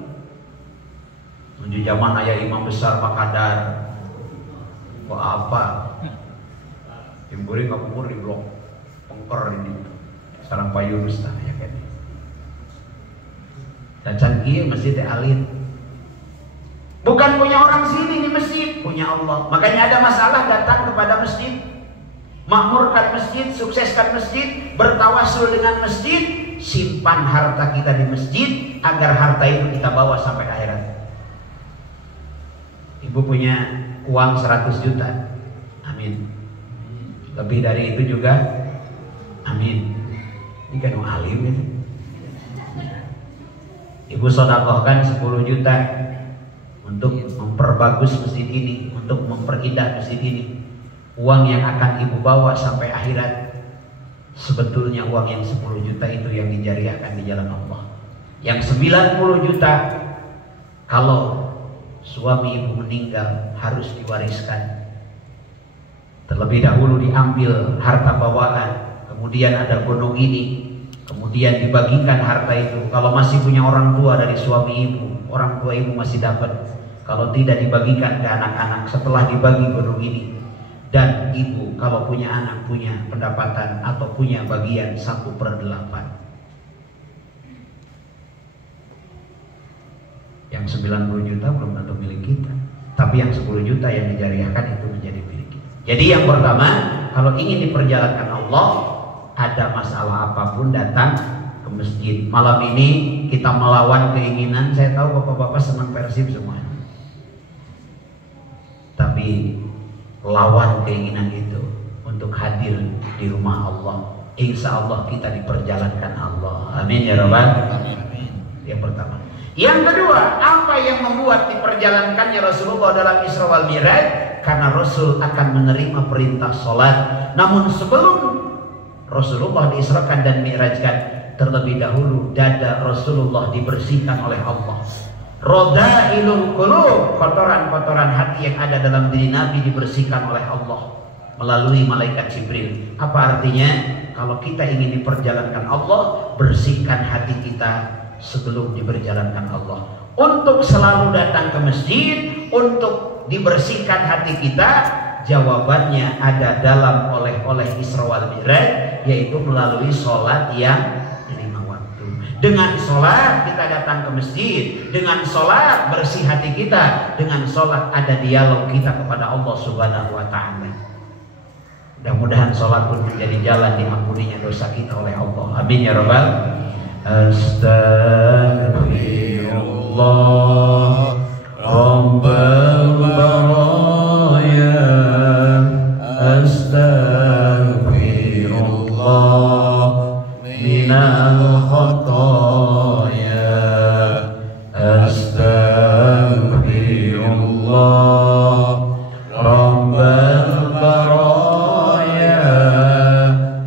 Menuju zaman ayah imam besar Pak Kadar, kok apa? Timburi ngapur di blok pengker ini, sekarang Pak Yunus ya kan. Cacan kieu masjid alit. Bukan punya orang sini di masjid, punya Allah. Makanya ada masalah datang kepada masjid, makmurkan masjid, sukseskan masjid, bertawasul dengan masjid, simpan harta kita di masjid agar harta itu kita bawa sampai akhirat. Ibu punya uang 100 juta, amin. Lebih dari itu juga, amin. Ini kan alim itu. Ibu sodakohkan 10 juta untuk memperbagus masjid ini, untuk memperindah masjid ini. Uang yang akan ibu bawa sampai akhirat, sebetulnya uang yang 10 juta itu yang dijariahkan di jalan Allah. Yang 90 juta kalau suami ibu meninggal harus diwariskan. Terlebih dahulu diambil harta bawaan, kemudian ada gunung ini, kemudian dibagikan harta itu. Kalau masih punya orang tua dari suami ibu, orang tua ibu masih dapat. Kalau tidak dibagikan ke anak-anak setelah dibagi gunung ini. Dan ibu kalau punya anak, punya pendapatan atau punya bagian 1/8. Yang 90 juta belum tentu milik kita, tapi yang 10 juta yang dijariahkan itu menjadi milik kita. Jadi yang pertama, kalau ingin diperjalankan Allah, ada masalah apapun datang ke masjid. Malam ini kita melawan keinginan. Saya tahu bapak-bapak senang Persib semua. tapi lawan keinginan itu untuk hadir di rumah Allah. Insya Allah kita diperjalankan Allah. Amin ya Rabbal. Amin. Yang pertama. Yang kedua, apa yang membuat diperjalankannya Rasulullah dalam Isra wal Mi'raj? Karena Rasul akan menerima perintah sholat. Namun sebelum Rasulullah diisrakan dan mi'rajkan, terlebih dahulu dada Rasulullah dibersihkan oleh Allah. Rodailul qulub, kotoran-kotoran hati yang ada dalam diri Nabi dibersihkan oleh Allah melalui malaikat Jibril. Apa artinya? Kalau kita ingin diperjalankan Allah, bersihkan hati kita sebelum diperjalankan Allah. Untuk selalu datang ke masjid, untuk dibersihkan hati kita, jawabannya ada dalam oleh-oleh Isra wal Mi'raj, yaitu melalui sholat yang 5 waktu. Dengan sholat kita datang ke masjid, dengan sholat bersih hati kita, dengan sholat ada dialog kita kepada Allah Subhanahu wa Ta'ala. Mudah-mudahan sholat pun menjadi jalan diampuninya dosa kita oleh Allah. Amin ya Rabbal. Astaghfirullah Rabbal baraya, astaghfirullah minal khataya, astaghfirullah Rabbal baraya,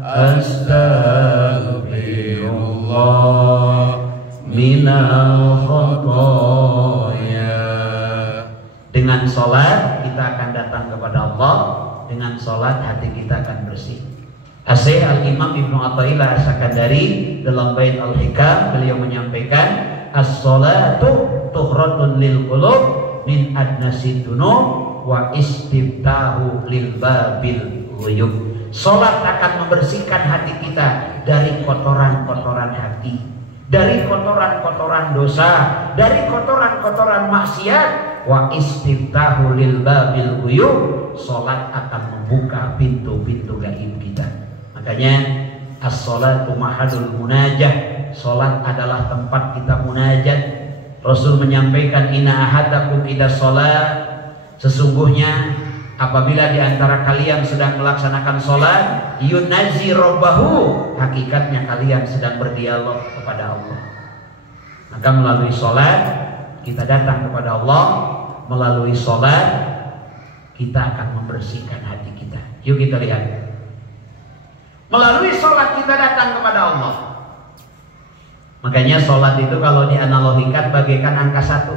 astaghfirullah minal khataya. Dengan sholat kita akan datang kepada Allah. Dengan sholat hati kita akan bersih. Asy Al-Imam Ibnu Athaillah As-Sakandari dalam bait Al-Hikam beliau menyampaikan, as-sholatu tuhratun lil qulub min adnasid dunub wa istiftahu lil babil ghuyub. Sholat akan membersihkan hati kita dari kotoran-kotoran hati, dari kotoran-kotoran dosa, dari kotoran-kotoran maksiat. Wa istiftahu lil babil ghuyub, salat akan membuka pintu-pintu gaib kita. Makanya as-salatu mahadul munajah, salat adalah tempat kita munajat. Rasul menyampaikan, inna ahadakum idza salat, sesungguhnya apabila di antara kalian sedang melaksanakan salat, yunazi rabbahu, hakikatnya kalian sedang berdialog kepada Allah. Maka melalui salat kita datang kepada Allah, melalui sholat kita akan membersihkan hati kita. Yuk kita lihat. Melalui sholat kita datang kepada Allah. Makanya sholat itu kalau dianalogikan bagaikan angka 1.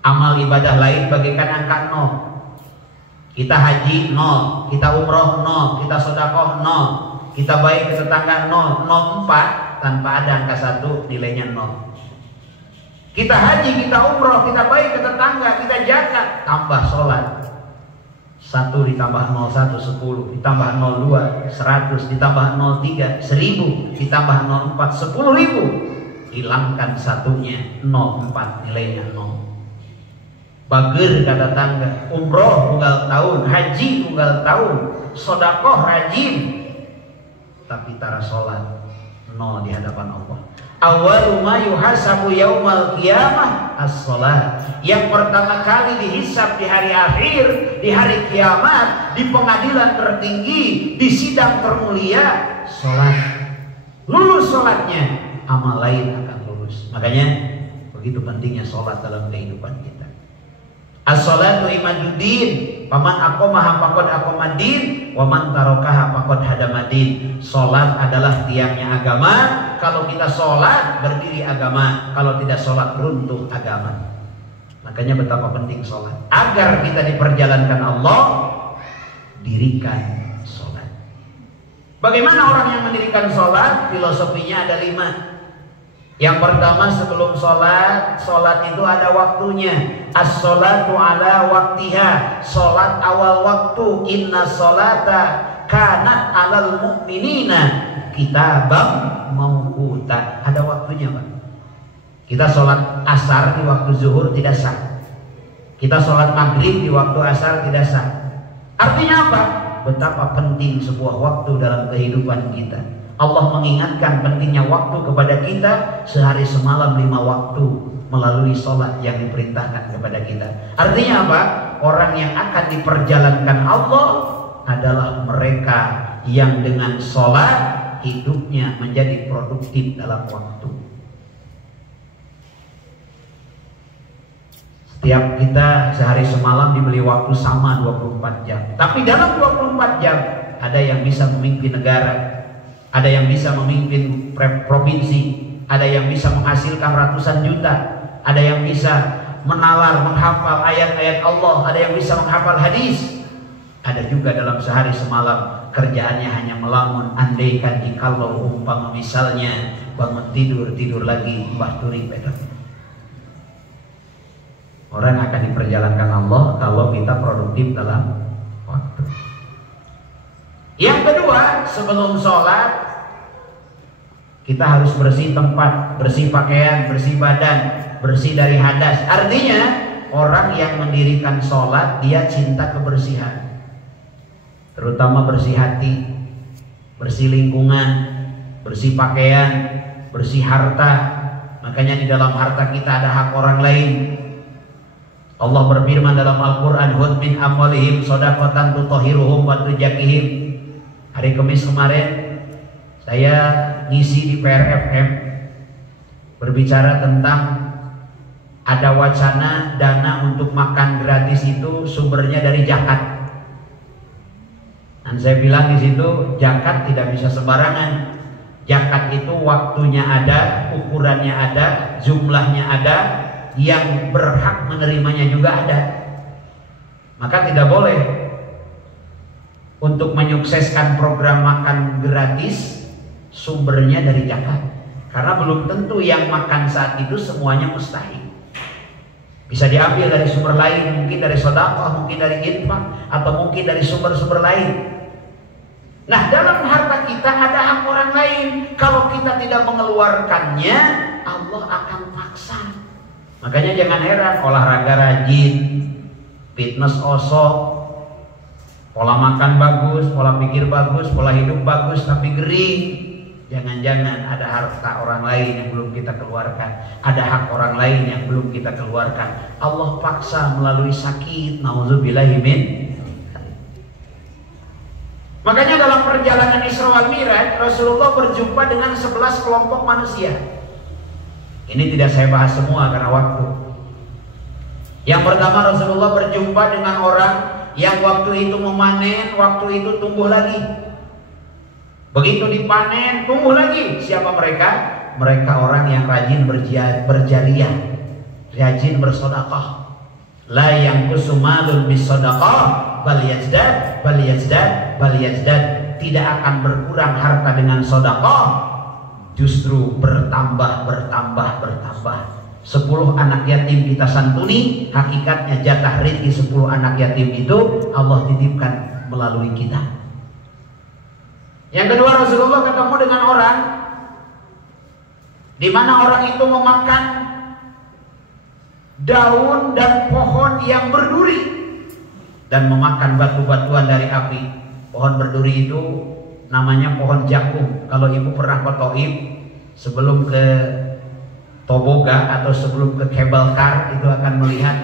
Amal ibadah lain bagaikan angka 0. Kita haji 0, kita umroh 0, kita sedekah 0, kita baik ke tetangga 0, 0,4 tanpa ada angka 1 nilainya 0. Kita haji, kita umroh, kita baik ke tetangga, kita zakat, tambah sholat. 1 ditambah 0, 1, 10, ditambah 0, 2, 100, ditambah 0, 3, 1000, ditambah 0, 4, 10.000. Hilangkan satunya, 0, 4, nilainya 0. Bager kata tangga, umroh unggal tahun, haji unggal tahun, sodakoh rajin, tapi tara sholat 0 di hadapan Allah. Awwalu ma yuhasabu yaumal qiyamah as-shalah. Yang pertama kali dihisab di hari akhir, di hari kiamat, di pengadilan tertinggi, di sidang termulia, salat. Lulus salatnya, amal lain akan lulus. Makanya begitu pentingnya salat dalam kehidupan kita. As-salatu imaduddin, paman aqamaha faqad aqamaddin, wa man tarakaha faqad hadamadin. Salat adalah tiangnya agama. Kalau kita sholat berdiri agama, kalau tidak sholat runtuh agama. Makanya betapa penting sholat. Agar kita diperjalankan Allah, dirikan sholat. Bagaimana orang yang mendirikan sholat? Filosofinya ada 5. Yang pertama, sebelum sholat, sholat itu ada waktunya. As-sholatu ala waktiha, sholat awal waktu. Inna sholata kanat alal mu'minina kitabam mauquta, ada waktunya Pak. Kita sholat asar di waktu zuhur tidak sah. Kita sholat maghrib di waktu asar tidak sah. Artinya apa? Betapa penting sebuah waktu dalam kehidupan kita. Allah mengingatkan pentingnya waktu kepada kita. Sehari semalam 5 waktu melalui sholat yang diperintahkan kepada kita. Artinya apa? orang yang akan diperjalankan Allah adalah mereka yang dengan sholat hidupnya menjadi produktif dalam waktu. Setiap kita sehari semalam diberi waktu sama 24 jam. Tapi dalam 24 jam ada yang bisa memimpin negara, ada yang bisa memimpin provinsi, ada yang bisa menghasilkan ratusan juta, ada yang bisa menalar, menghafal ayat-ayat Allah, ada yang bisa menghafal hadis. Ada juga dalam sehari semalam kerjaannya hanya melamun, andaikan jikalau umpama misalnya bangun tidur lagi mbah turi pedang. Orang akan diperjalankan Allah kalau kita produktif dalam waktu. Yang kedua, sebelum sholat kita harus bersih tempat, bersih pakaian, bersih badan, bersih dari hadas. Artinya orang yang mendirikan sholat dia cinta kebersihan, terutama bersih hati, bersih lingkungan, bersih pakaian, bersih harta. Makanya di dalam harta kita ada hak orang lain. Allah berfirman dalam Al-Quran, "Hud min amwalihim shadaqatan tutahhiruhum wa tuzakkihim." Hari Kamis kemarin saya ngisi di PRFM berbicara tentang ada wacana dana untuk makan gratis itu sumbernya dari zakat. Dan saya bilang di situ zakat tidak bisa sembarangan. Zakat itu waktunya ada, ukurannya ada, jumlahnya ada, yang berhak menerimanya juga ada. Maka tidak boleh untuk menyukseskan program makan gratis sumbernya dari zakat, karena belum tentu yang makan saat itu semuanya mustahil. Bisa diambil dari sumber lain, mungkin dari sedekah, mungkin dari infak, atau mungkin dari sumber-sumber lain. Nah, dalam harta kita ada hak orang lain. Kalau kita tidak mengeluarkannya, Allah akan paksa. Makanya jangan heran olahraga rajin, fitness osok, pola makan bagus, pola pikir bagus, pola hidup bagus, tapi gering. Jangan-jangan ada harta orang lain yang belum kita keluarkan, ada hak orang lain yang belum kita keluarkan. Allah paksa melalui sakit. Nauzubillahi min. Makanya dalam perjalanan Isra wal Mi'raj, Rasulullah berjumpa dengan 11 kelompok manusia. Ini tidak saya bahas semua karena waktu. Yang pertama, Rasulullah berjumpa dengan orang yang waktu itu memanen, waktu itu tumbuh lagi. Begitu dipanen, tumbuh lagi. Siapa mereka? Mereka orang yang rajin berjariah, rajin bersedekah. La yanqusu malun bisedekah, bal yazdad, bal yazdad, bal yazdad. Tidak akan berkurang harta dengan sedekah, justru bertambah. 10 anak yatim kita santuni, hakikatnya jatah rezeki 10 anak yatim itu Allah titipkan melalui kita. Yang kedua, Rasulullah ketemu dengan orang di mana orang itu memakan daun dan pohon yang berduri dan memakan batu-batuan dari api. Pohon berduri itu namanya pohon jakum. Kalau ibu pernah ke Taif, sebelum ke Toboga atau sebelum ke Cable Car, itu akan melihat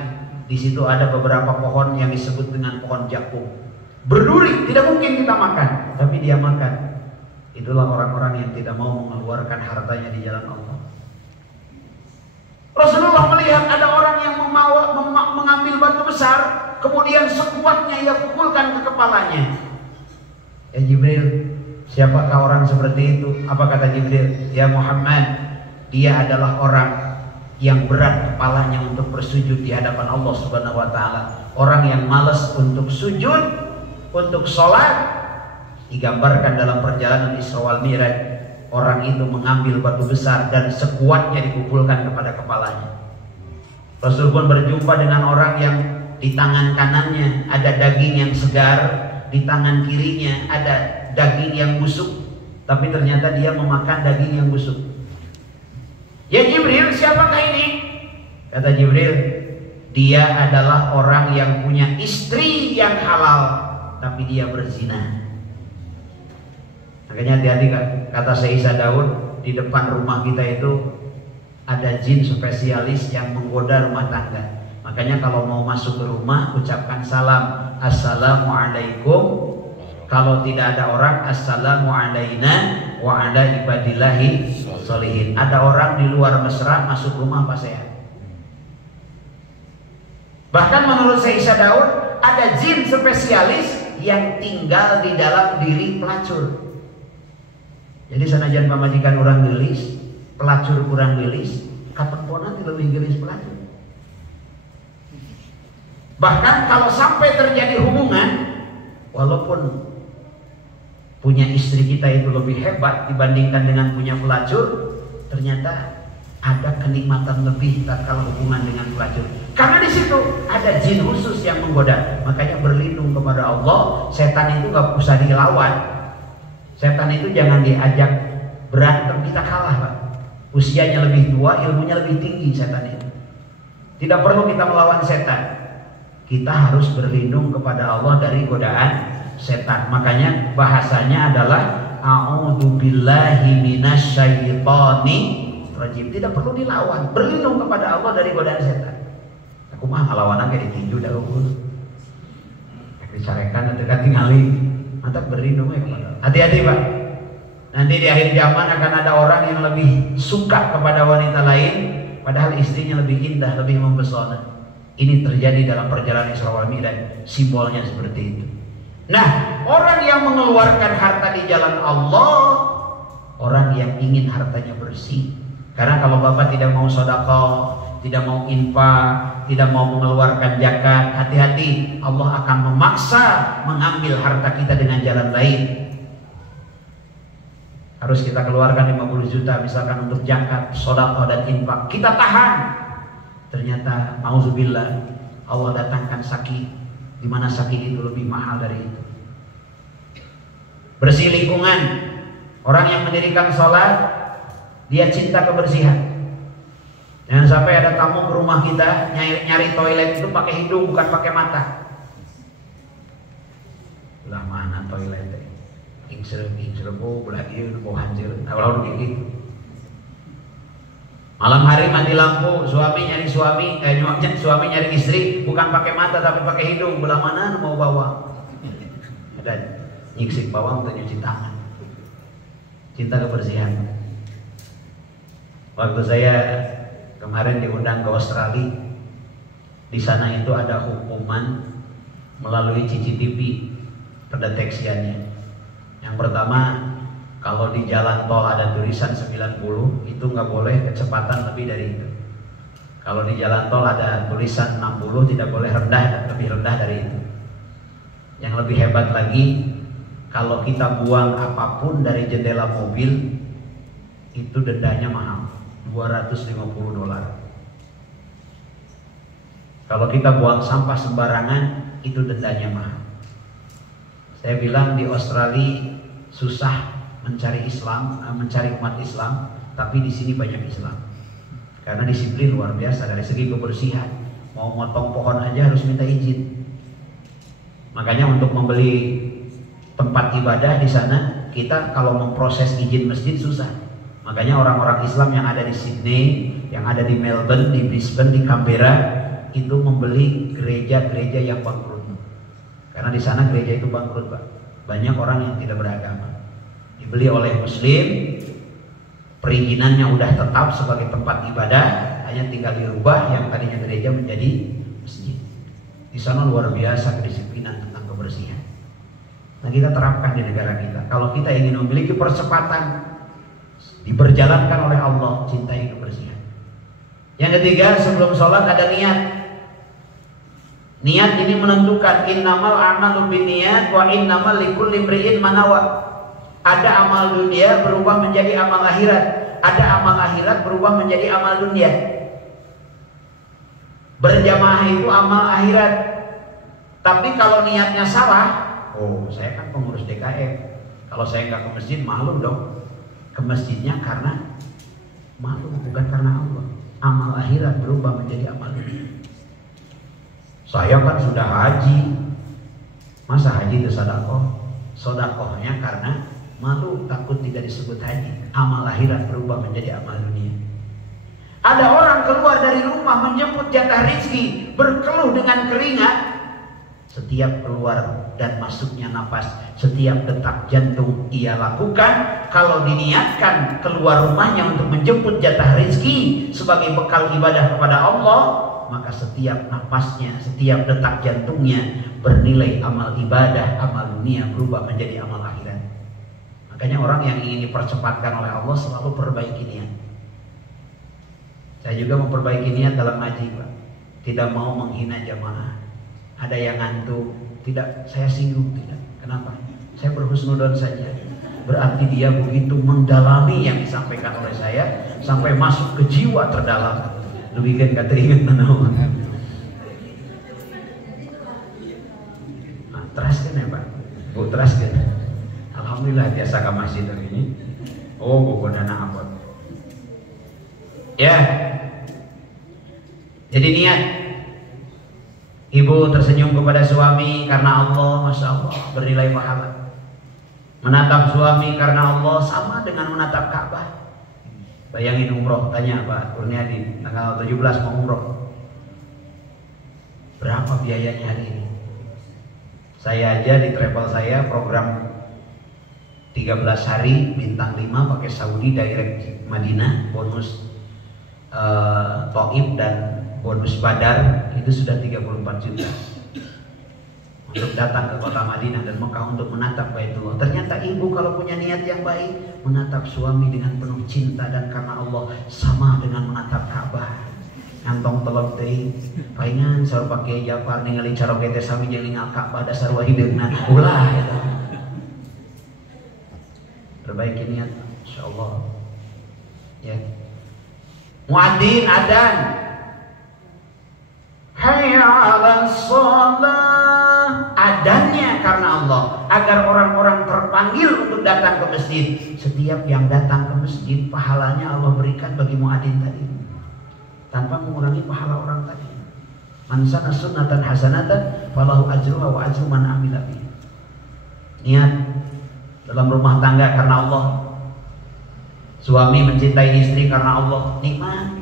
di situ ada beberapa pohon yang disebut dengan pohon jakum. Berduri, tidak mungkin kita makan, tapi dia makan. Itulah orang-orang yang tidak mau mengeluarkan hartanya di jalan Allah. Rasulullah melihat ada orang yang mengambil batu besar, kemudian sekuatnya ia pukulkan ke kepalanya. Ya Jibril, siapakah orang seperti itu? Apa kata Jibril? Ya Muhammad, dia adalah orang yang berat kepalanya untuk bersujud di hadapan Allah Subhanahu wa taala. Orang yang malas untuk sujud, untuk sholat. Digambarkan dalam perjalanan Isra wal Mi'raj, orang itu mengambil batu besar dan sekuatnya dipukulkan kepada kepalanya. Rasul pun berjumpa dengan orang yang di tangan kanannya ada daging yang segar, di tangan kirinya ada daging yang busuk, tapi ternyata dia memakan daging yang busuk. Ya Jibril, siapakah ini? Kata Jibril, dia adalah orang yang punya istri yang halal, tapi dia berzina. Makanya hati-hati, kata Sayyidina Daud, di depan rumah kita itu ada jin spesialis yang menggoda rumah tangga. Makanya kalau mau masuk ke rumah ucapkan salam, assalamualaikum. Kalau tidak ada orang, assalamu alaina wa ala ibadillahi sholihin. Ada orang di luar mesra masuk rumah apa sehat? Bahkan menurut Syekh Daud ada jin spesialis yang tinggal di dalam diri pelacur. Jadi sanajan pamajikan orang gelis, pelacur kurang gelis, kapan pun nanti lebih gelis pelacur. Bahkan kalau sampai terjadi hubungan, walaupun punya istri kita itu lebih hebat dibandingkan dengan punya pelacur, ternyata ada kenikmatan lebih tatkala hubungan dengan pelacur. Karena di situ ada jin khusus yang menggoda. Makanya berlindung kepada Allah. Setan itu nggak usah dilawan. Setan itu jangan diajak berantem, kita kalah, Pak. Usianya lebih tua, ilmunya lebih tinggi setan itu. Tidak perlu kita melawan setan. Kita harus berlindung kepada Allah dari godaan setan. Makanya bahasanya adalah a'udzubillahi minasyaitonir rajim. Tidak perlu dilawan, berlindung kepada Allah dari godaan setan. Aku mah ngalawan ge ditinju dah unggul. Dicarekan atau tinggali, mantap berlindung ya kepada Allah. Hati-hati, Pak. Nanti di akhir zaman akan ada orang yang lebih suka kepada wanita lain, padahal istrinya lebih indah, lebih mempesona. Ini terjadi dalam perjalanan Isra wal Mi'raj, simbolnya seperti itu. Nah, orang yang mengeluarkan harta di jalan Allah, orang yang ingin hartanya bersih. Karena kalau Bapak tidak mau sedekah, tidak mau infak, tidak mau mengeluarkan zakat, hati-hati, Allah akan memaksa mengambil harta kita dengan jalan lain. Harus kita keluarkan 50 juta misalkan untuk zakat, sedekah dan infak. Kita tahan. Ternyata auzubillah, Allah datangkan sakit, di mana sakit itu lebih mahal dari itu. Bersih lingkungan. Orang yang mendirikan sholat, dia cinta kebersihan. Jangan sampai ada tamu ke rumah kita nyari toilet itu pakai hidung bukan pakai mata. Lah mana toiletnya? Ingserep belah ieu nu hancur. Kalau begitu. Malam hari mati lampu, suami nyari istri bukan pakai mata tapi pakai hidung. Belah mana mau bawa? Ada nyiksik bawang untuk nyuci tangan. Cinta kebersihan. Waktu saya kemarin diundang ke Australia, di sana itu ada hukuman melalui CCTV pendeteksiannya. Yang pertama, kalau di jalan tol ada tulisan 90, itu nggak boleh kecepatan lebih dari itu. Kalau di jalan tol ada tulisan 60, tidak boleh lebih rendah dari itu. Yang lebih hebat lagi, kalau kita buang apapun dari jendela mobil, itu dendanya mahal, $250. Kalau kita buang sampah sembarangan, itu dendanya mahal. Saya bilang di Australia susah mencari umat Islam, tapi di sini banyak Islam. Karena disiplin luar biasa dari segi kebersihan. Mau motong pohon aja harus minta izin. Makanya untuk membeli tempat ibadah di sana, kita kalau memproses izin masjid susah. Makanya orang-orang Islam yang ada di Sydney, yang ada di Melbourne, di Brisbane, di Canberra, itu membeli gereja-gereja yang bangkrut. Karena di sana gereja itu bangkrut, Pak. Banyak orang yang tidak beragama. Dibeli oleh Muslim, perizinannya udah tetap sebagai tempat ibadah, hanya tinggal dirubah yang tadinya gereja menjadi masjid. Di sana luar biasa kedisiplinan tentang kebersihan. Nah, kita terapkan di negara kita. Kalau kita ingin memiliki percepatan, diperjalankan oleh Allah, cintai kebersihan. Yang ketiga, sebelum sholat ada niat. Niat ini menentukan, innamal a'malu binniyat wa innamal likulli imri'in ma nawa. Ada amal dunia berubah menjadi amal akhirat, ada amal akhirat berubah menjadi amal dunia. Berjamaah itu amal akhirat. Tapi kalau niatnya salah, oh saya kan pengurus DKM, kalau saya nggak ke masjid malu dong. Ke masjidnya karena malu, bukan karena Allah. Amal akhirat berubah menjadi amal dunia. Saya kan sudah haji, masa haji itu sedekah? Sedekahnya karena malu, takut tidak disebut haji. Amal akhirat berubah menjadi amal dunia. Ada orang keluar dari rumah menjemput jatah rezeki, berkeluh dengan keringat. Setiap keluar dan masuknya nafas, setiap detak jantung ia lakukan. Kalau diniatkan keluar rumahnya untuk menjemput jatah rezeki sebagai bekal ibadah kepada Allah, maka setiap nafasnya, setiap detak jantungnya bernilai amal ibadah, amal dunia berubah menjadi amal akhirat. Makanya orang yang ingin dipercepatkan oleh Allah selalu perbaiki niat. Saya juga memperbaiki niat dalam ngaji, Pak. Tidak mau menghina jamaah. Ada yang ngantuk, tidak saya singgung, tidak. Kenapa? Saya berhusnudon saja. Berarti dia begitu mendalami yang disampaikan oleh saya sampai masuk ke jiwa terdalam. Demikian kata ingat nama. Nah, teraskan ya Pak. Bu teraskan. Alhamdulillah biasa ke masjid hari ini. Oh, buku dana apa? Ya. Jadi niat. Ibu tersenyum kepada suami karena Allah, Masya Allah, bernilai pahala. Menatap suami karena Allah sama dengan menatap Ka'bah. Bayangin umroh, tanya Pak Kurniadi, tanggal 17 mau umroh. Berapa biayanya hari ini? Saya aja di travel saya program 13 hari bintang 5 pakai Saudi direct Madinah, bonus Taif dan bonus Badar itu sudah 34 juta untuk datang ke kota Madinah dan Mekah untuk menatap Baitullah. Ternyata ibu kalau punya niat yang baik, menatap suami dengan penuh cinta dan karena Allah sama dengan menatap Ka'bah. Ngantong telok teh, palingan saur pakai Japar ningali caroge teh sami jeung ningali Ka'bah dasar wahideuna. Ulah eta. Perbaiki niat, insyaallah. Ya. Muadzin adzan. Hayya 'alas shalah. Adanya karena Allah agar orang-orang terpanggil untuk datang ke masjid. Setiap yang datang ke masjid pahalanya Allah berikan bagi muadzin tadi tanpa mengurangi pahala orang tadi. Man sana sunnatan hasanatan falahu ajruha wa ajru man amila bihi. Niat dalam rumah tangga karena Allah. Suami mencintai istri karena Allah, nikmat.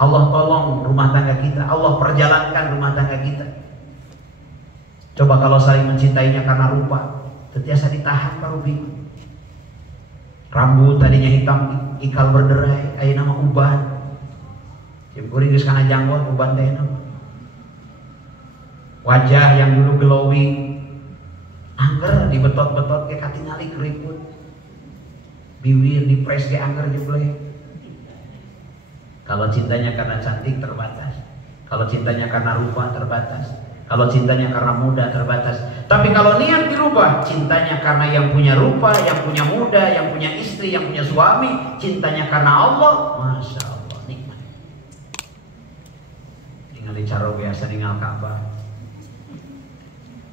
Allah tolong rumah tangga kita, Allah perjalankan rumah tangga kita. Coba kalau saling mencintainya karena rupa, setiasa ditahan baru bingung. Rambut tadinya hitam, ikal berderai, aya nama uban. Kuring geus kana janggot uban teh nama. Wajah yang dulu glowing, angger dibetot-betot ke katingali keriput. Bibir dipres ke angger jebleh. Kalau cintanya karena cantik terbatas. Kalau cintanya karena rupa terbatas. Kalau cintanya karena muda terbatas. Tapi kalau niat dirubah, cintanya karena yang punya rupa, yang punya muda, yang punya istri, yang punya suami, cintanya karena Allah, Masya Allah, nikmat. Ningali caro biasa ningali Ka'bah.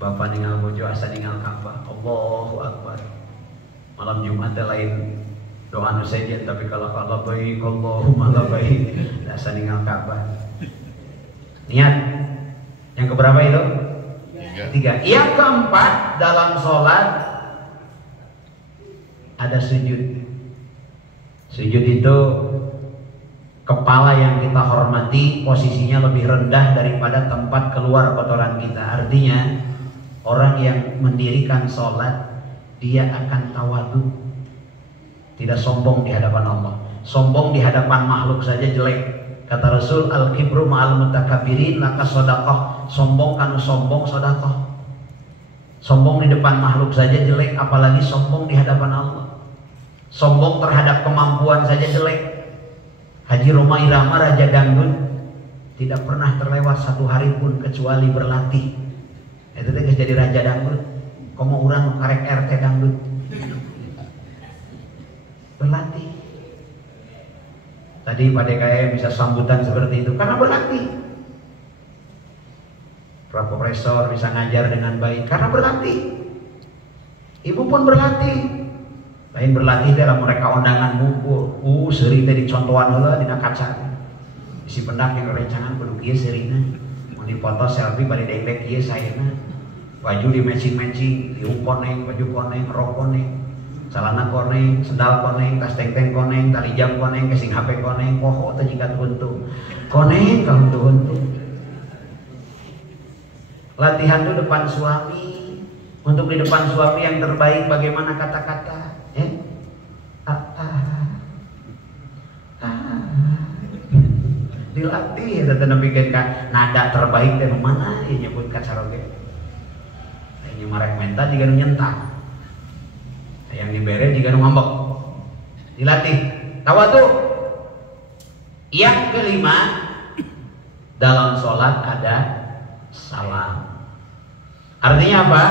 Bapak ningali bojo asa ningali Ka'bah. Allahu Akbar. Malam Jumat lain doa nu sejen, tapi kalau Allah baik, Allahumma la baik, asa ningali Ka'bah. Niat. Yang keberapa itu? Tiga. Yang keempat, dalam sholat ada sujud. Sujud itu kepala yang kita hormati posisinya lebih rendah daripada tempat keluar kotoran kita. Artinya orang yang mendirikan sholat dia akan tawadu, tidak sombong di hadapan Allah. Sombong di hadapan makhluk saja jelek. Kata Rasul, al-kibru ma'al mutakabirin laka sodaqah. Sombong kanu sombong sodaqah. Sombong di depan makhluk saja jelek, apalagi sombong di hadapan Allah. Sombong terhadap kemampuan saja jelek. Haji Roma Irama Raja Dangdut tidak pernah terlewat satu hari pun kecuali berlatih. Itu teh jadi Raja Dangdut. Komo urang karek RT Dangdut. Berlatih. Tadi Pak DKM bisa sambutan seperti itu karena berlatih. Profesor bisa ngajar dengan baik karena berlatih. Ibu pun berlatih. Lain berlatih dalam mereka undangan buku, seri teh dicontohan heula dina kaca. Isi pendak yang rencangan kudu kieu serina. Mun dipoto selfie bari dek-dek kieu saena. Baju di matching-matching, diung koneng, baju koneng, rok koneng. Celana koneng, sendal koneng, tas teng-teng koneng, tali jam koneng, casing HP koneng, pokok teh jiga untung. Koneng ka untung. Latihan itu depan suami. Untuk di depan suami yang terbaik bagaimana kata-kata? Dilatih dan bikin nada terbaik dari mana ya nyebut kacaroge. Ini marek menta juga nyentak. Yang dibere juga ngambek. Dilatih. Tawadu. Yang kelima, dalam sholat ada salam. Artinya apa?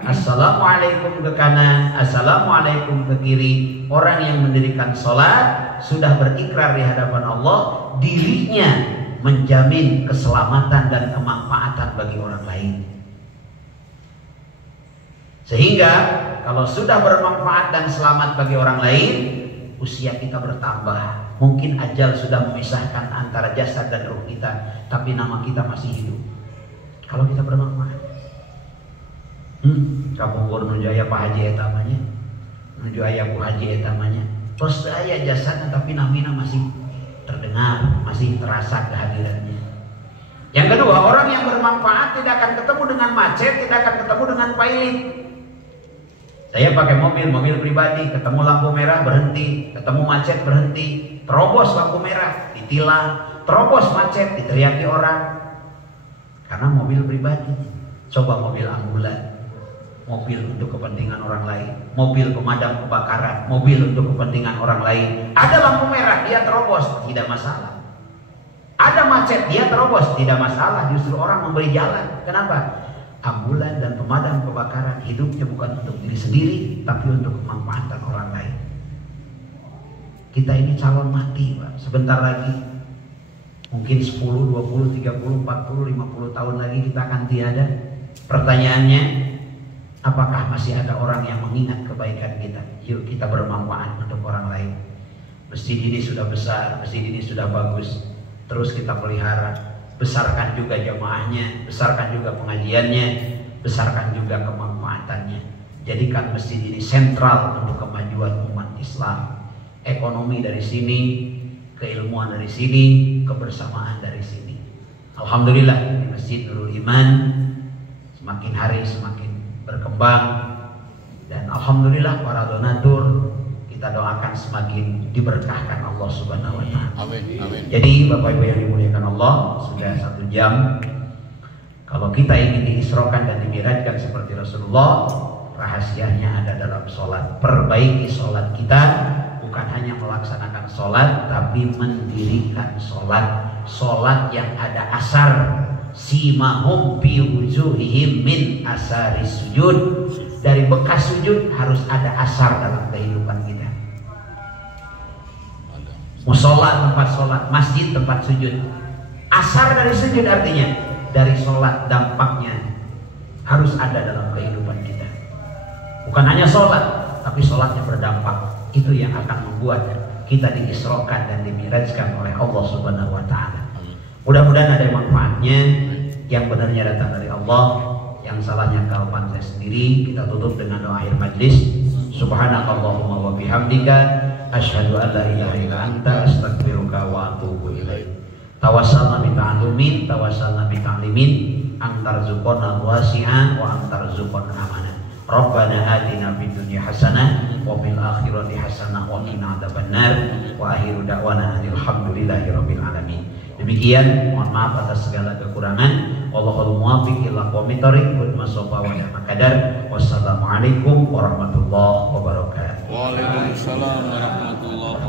Assalamualaikum ke kanan, assalamualaikum ke kiri. Orang yang mendirikan sholat sudah berikrar di hadapan Allah, dirinya menjamin keselamatan dan kemanfaatan bagi orang lain. Sehingga kalau sudah bermanfaat dan selamat bagi orang lain, usia kita bertambah. Mungkin ajal sudah memisahkan antara jasad dan ruh kita, tapi nama kita masih hidup. Kalau kita bermanfaat. Kamu nuju aya Pak Haji etamanya, nuju aya Bu Haji etamanya. Tos aya jasadna tapi namina masih terdengar, masih terasa kehadirannya. Yang kedua, orang yang bermanfaat tidak akan ketemu dengan macet, tidak akan ketemu dengan pailit. Saya pakai mobil pribadi, ketemu lampu merah berhenti, ketemu macet berhenti, terobos lampu merah, ditilang, terobos macet, diteriaki orang. Karena mobil pribadi. Coba mobil ambulan, mobil untuk kepentingan orang lain, mobil pemadam kebakaran, mobil untuk kepentingan orang lain. Ada lampu merah, dia terobos, tidak masalah. Ada macet, dia terobos, tidak masalah. Justru orang memberi jalan. Kenapa? Ambulan dan pemadam kebakaran hidupnya bukan untuk diri sendiri, tapi untuk kemanfaatan orang lain. Kita ini calon mati, Pak. Sebentar lagi, mungkin 10, 20, 30, 40, 50 tahun lagi kita akan tiada. Pertanyaannya, apakah masih ada orang yang mengingat kebaikan kita? Yuk kita bermanfaat untuk orang lain. Masjid ini sudah besar, masjid ini sudah bagus. Terus kita pelihara, besarkan juga jamaahnya, besarkan juga pengajiannya, besarkan juga kemanfaatannya. Jadikan masjid ini sentral untuk kemajuan umat Islam. Ekonomi dari sini, keilmuan dari sini, kebersamaan dari sini. Alhamdulillah di Masjid Nurul Iman semakin hari semakin berkembang, dan alhamdulillah para donatur kita doakan semakin diberkahkan Allah Subhanahu wa taala. Amin. Amin. Jadi Bapak Ibu yang dimuliakan Allah, sudah 1 jam. Kalau kita ingin diisrokan dan dimirajkan seperti Rasulullah, rahasianya ada dalam sholat. Perbaiki sholat kita, bukan hanya melaksanakan sholat, tapi mendirikan sholat. Sholat yang ada asar, simahum fi wujuhihim min asari sujud. Dari bekas sujud harus ada asar dalam kehidupan kita. Musola tempat sholat, masjid tempat sujud. Asar dari sujud artinya dari sholat dampaknya harus ada dalam kehidupan kita. Bukan hanya sholat, tapi sholatnya berdampak. Itu yang akan membuat kita diisrokan dan dimirajkan oleh Allah Subhanahu wa taala. Mudah-mudahan ada manfaatnya. Yang benarnya datang dari Allah, yang salahnya kalpan saya sendiri. Kita tutup dengan doa akhir majlis. Subhanakallahumma wa bihamdika asyhadu an la ilaha illa anta astaghfiruka wa atubu ilaik. Tawassalna bi ta'lumin, tawassalna bi ta'limin, antarzuqana wasi'an wa antarzuqana amanah. Rabbana atina fid dunya hasanah wa fil akhirati hasanah wa qina adzabannar. Wa akhiru da'wana alhamdulillahi rabbil alamin. Demikian, mohon maaf atas segala kekurangan. Wallahul muwaffiq ila aqwamit thoriq wa masofa wa qadar. Wassalamualaikum warahmatullahi wabarakatuh. Waalaikumsalam warahmatullahi